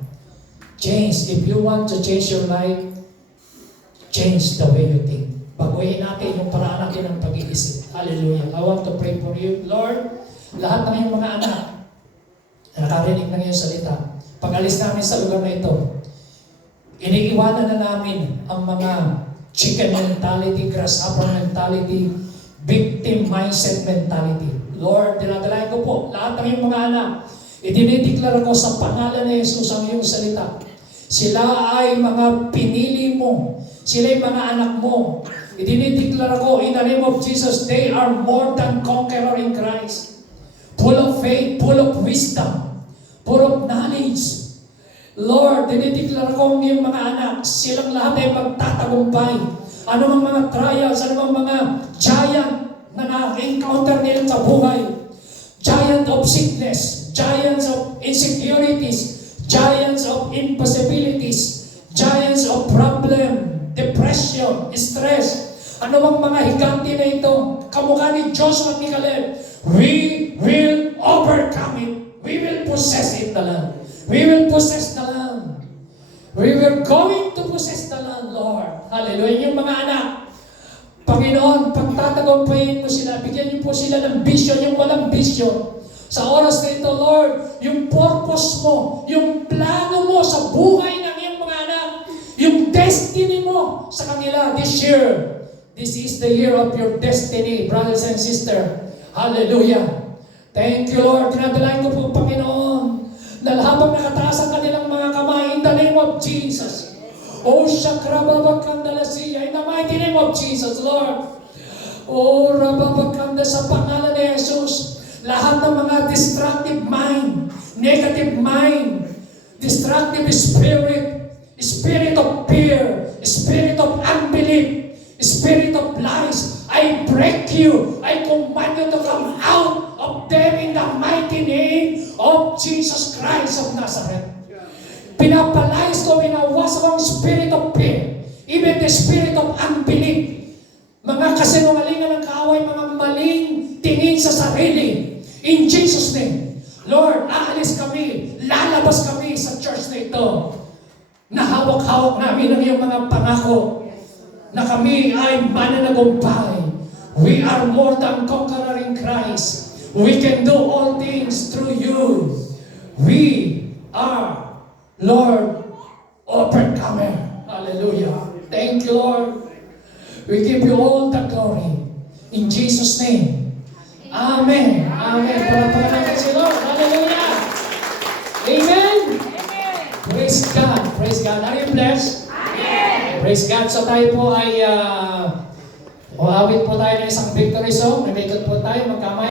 Change. If you want to change your life, change the way you think. Baguhin natin yung paraan natin ng pag-iisip. Hallelujah. I want to pray for you. Lord, lahat ng iyong mga anak, nakarinig ng iyong salita. Pag-alis namin sa lugar na ito, iniiwanan na namin ang mga chicken mentality, grasshopper mentality, victim mindset mentality. Lord, dinadalayan ko po lahat ng iyong mga anak. Idinideklara ko sa pangalan ni Jesus ang iyong salita. Sila ay mga pinili mo. Sila ay mga anak mo. Idinideklara ko in the name of Jesus, they are more than conqueror in Christ. Full of faith, full of wisdom, full of knowledge. Lord, dinideklara ko ang iyong mga anak, silang lahat ay magtatagumpay. Ano mang mga trials, ano mang mga giant na na-encounter nila sa buhay. Giant of sickness, giants of insecurities, giants of impossibilities, giants of problem, depression, stress. Ano mang mga higante na ito, kamukha ni Joshua at ni Caleb, we will overcome it. We will possess it, the land. We will possess the land. We were going to possess the land, Lord. Hallelujah. Yung mga anak, Panginoon, pagtatagumpayin mo sila, bigyan niyo po sila ng vision, yung walang vision. Sa oras na ito, Lord, yung purpose mo, yung plano mo sa buhay ng iyong mga anak, yung destiny mo sa kanila this year, This is the year of your destiny, brothers and sisters. Hallelujah. Thank you, Lord. Tinadalain ko po, Panginoon, na habang nakataas ang kanilang mga kamay, in the name of Jesus. Oh, Shakrababakandalasiya, in the mighty name of Jesus, Lord. Oh, Rababakanda, sa pangalan ni Jesus, lahat ng mga destructive mind, negative mind, destructive spirit, spirit of fear, spirit of unbelief, spirit of lies, I break you. I command you to come out of them in the mighty name of Jesus Christ of Nazareth. Pinapalayas ko, pinawas ko ang spirit of fear, even the spirit of unbelief. Mga kasinungalingan ng kaaway, mga maling tingin sa sarili. In Jesus' name, Lord, aalis kami, lalabas kami sa church na ito. Nahawak-hawak namin ang iyong mga pangako na kami ay mananagumpay. We are more than conqueror in Christ. We can do all things through you. We are, Lord, overcomer. Hallelujah. Thank you, Lord. We give you all the glory. In Jesus' name. Amen. Amen. Palapakan natin si Lord. Hallelujah. Amen. Praise God. Praise God. Are you blessed? Amen. Praise God. So tayo po ay awit po tayo ng isang victory song. Namikot po tayo. Magkamay.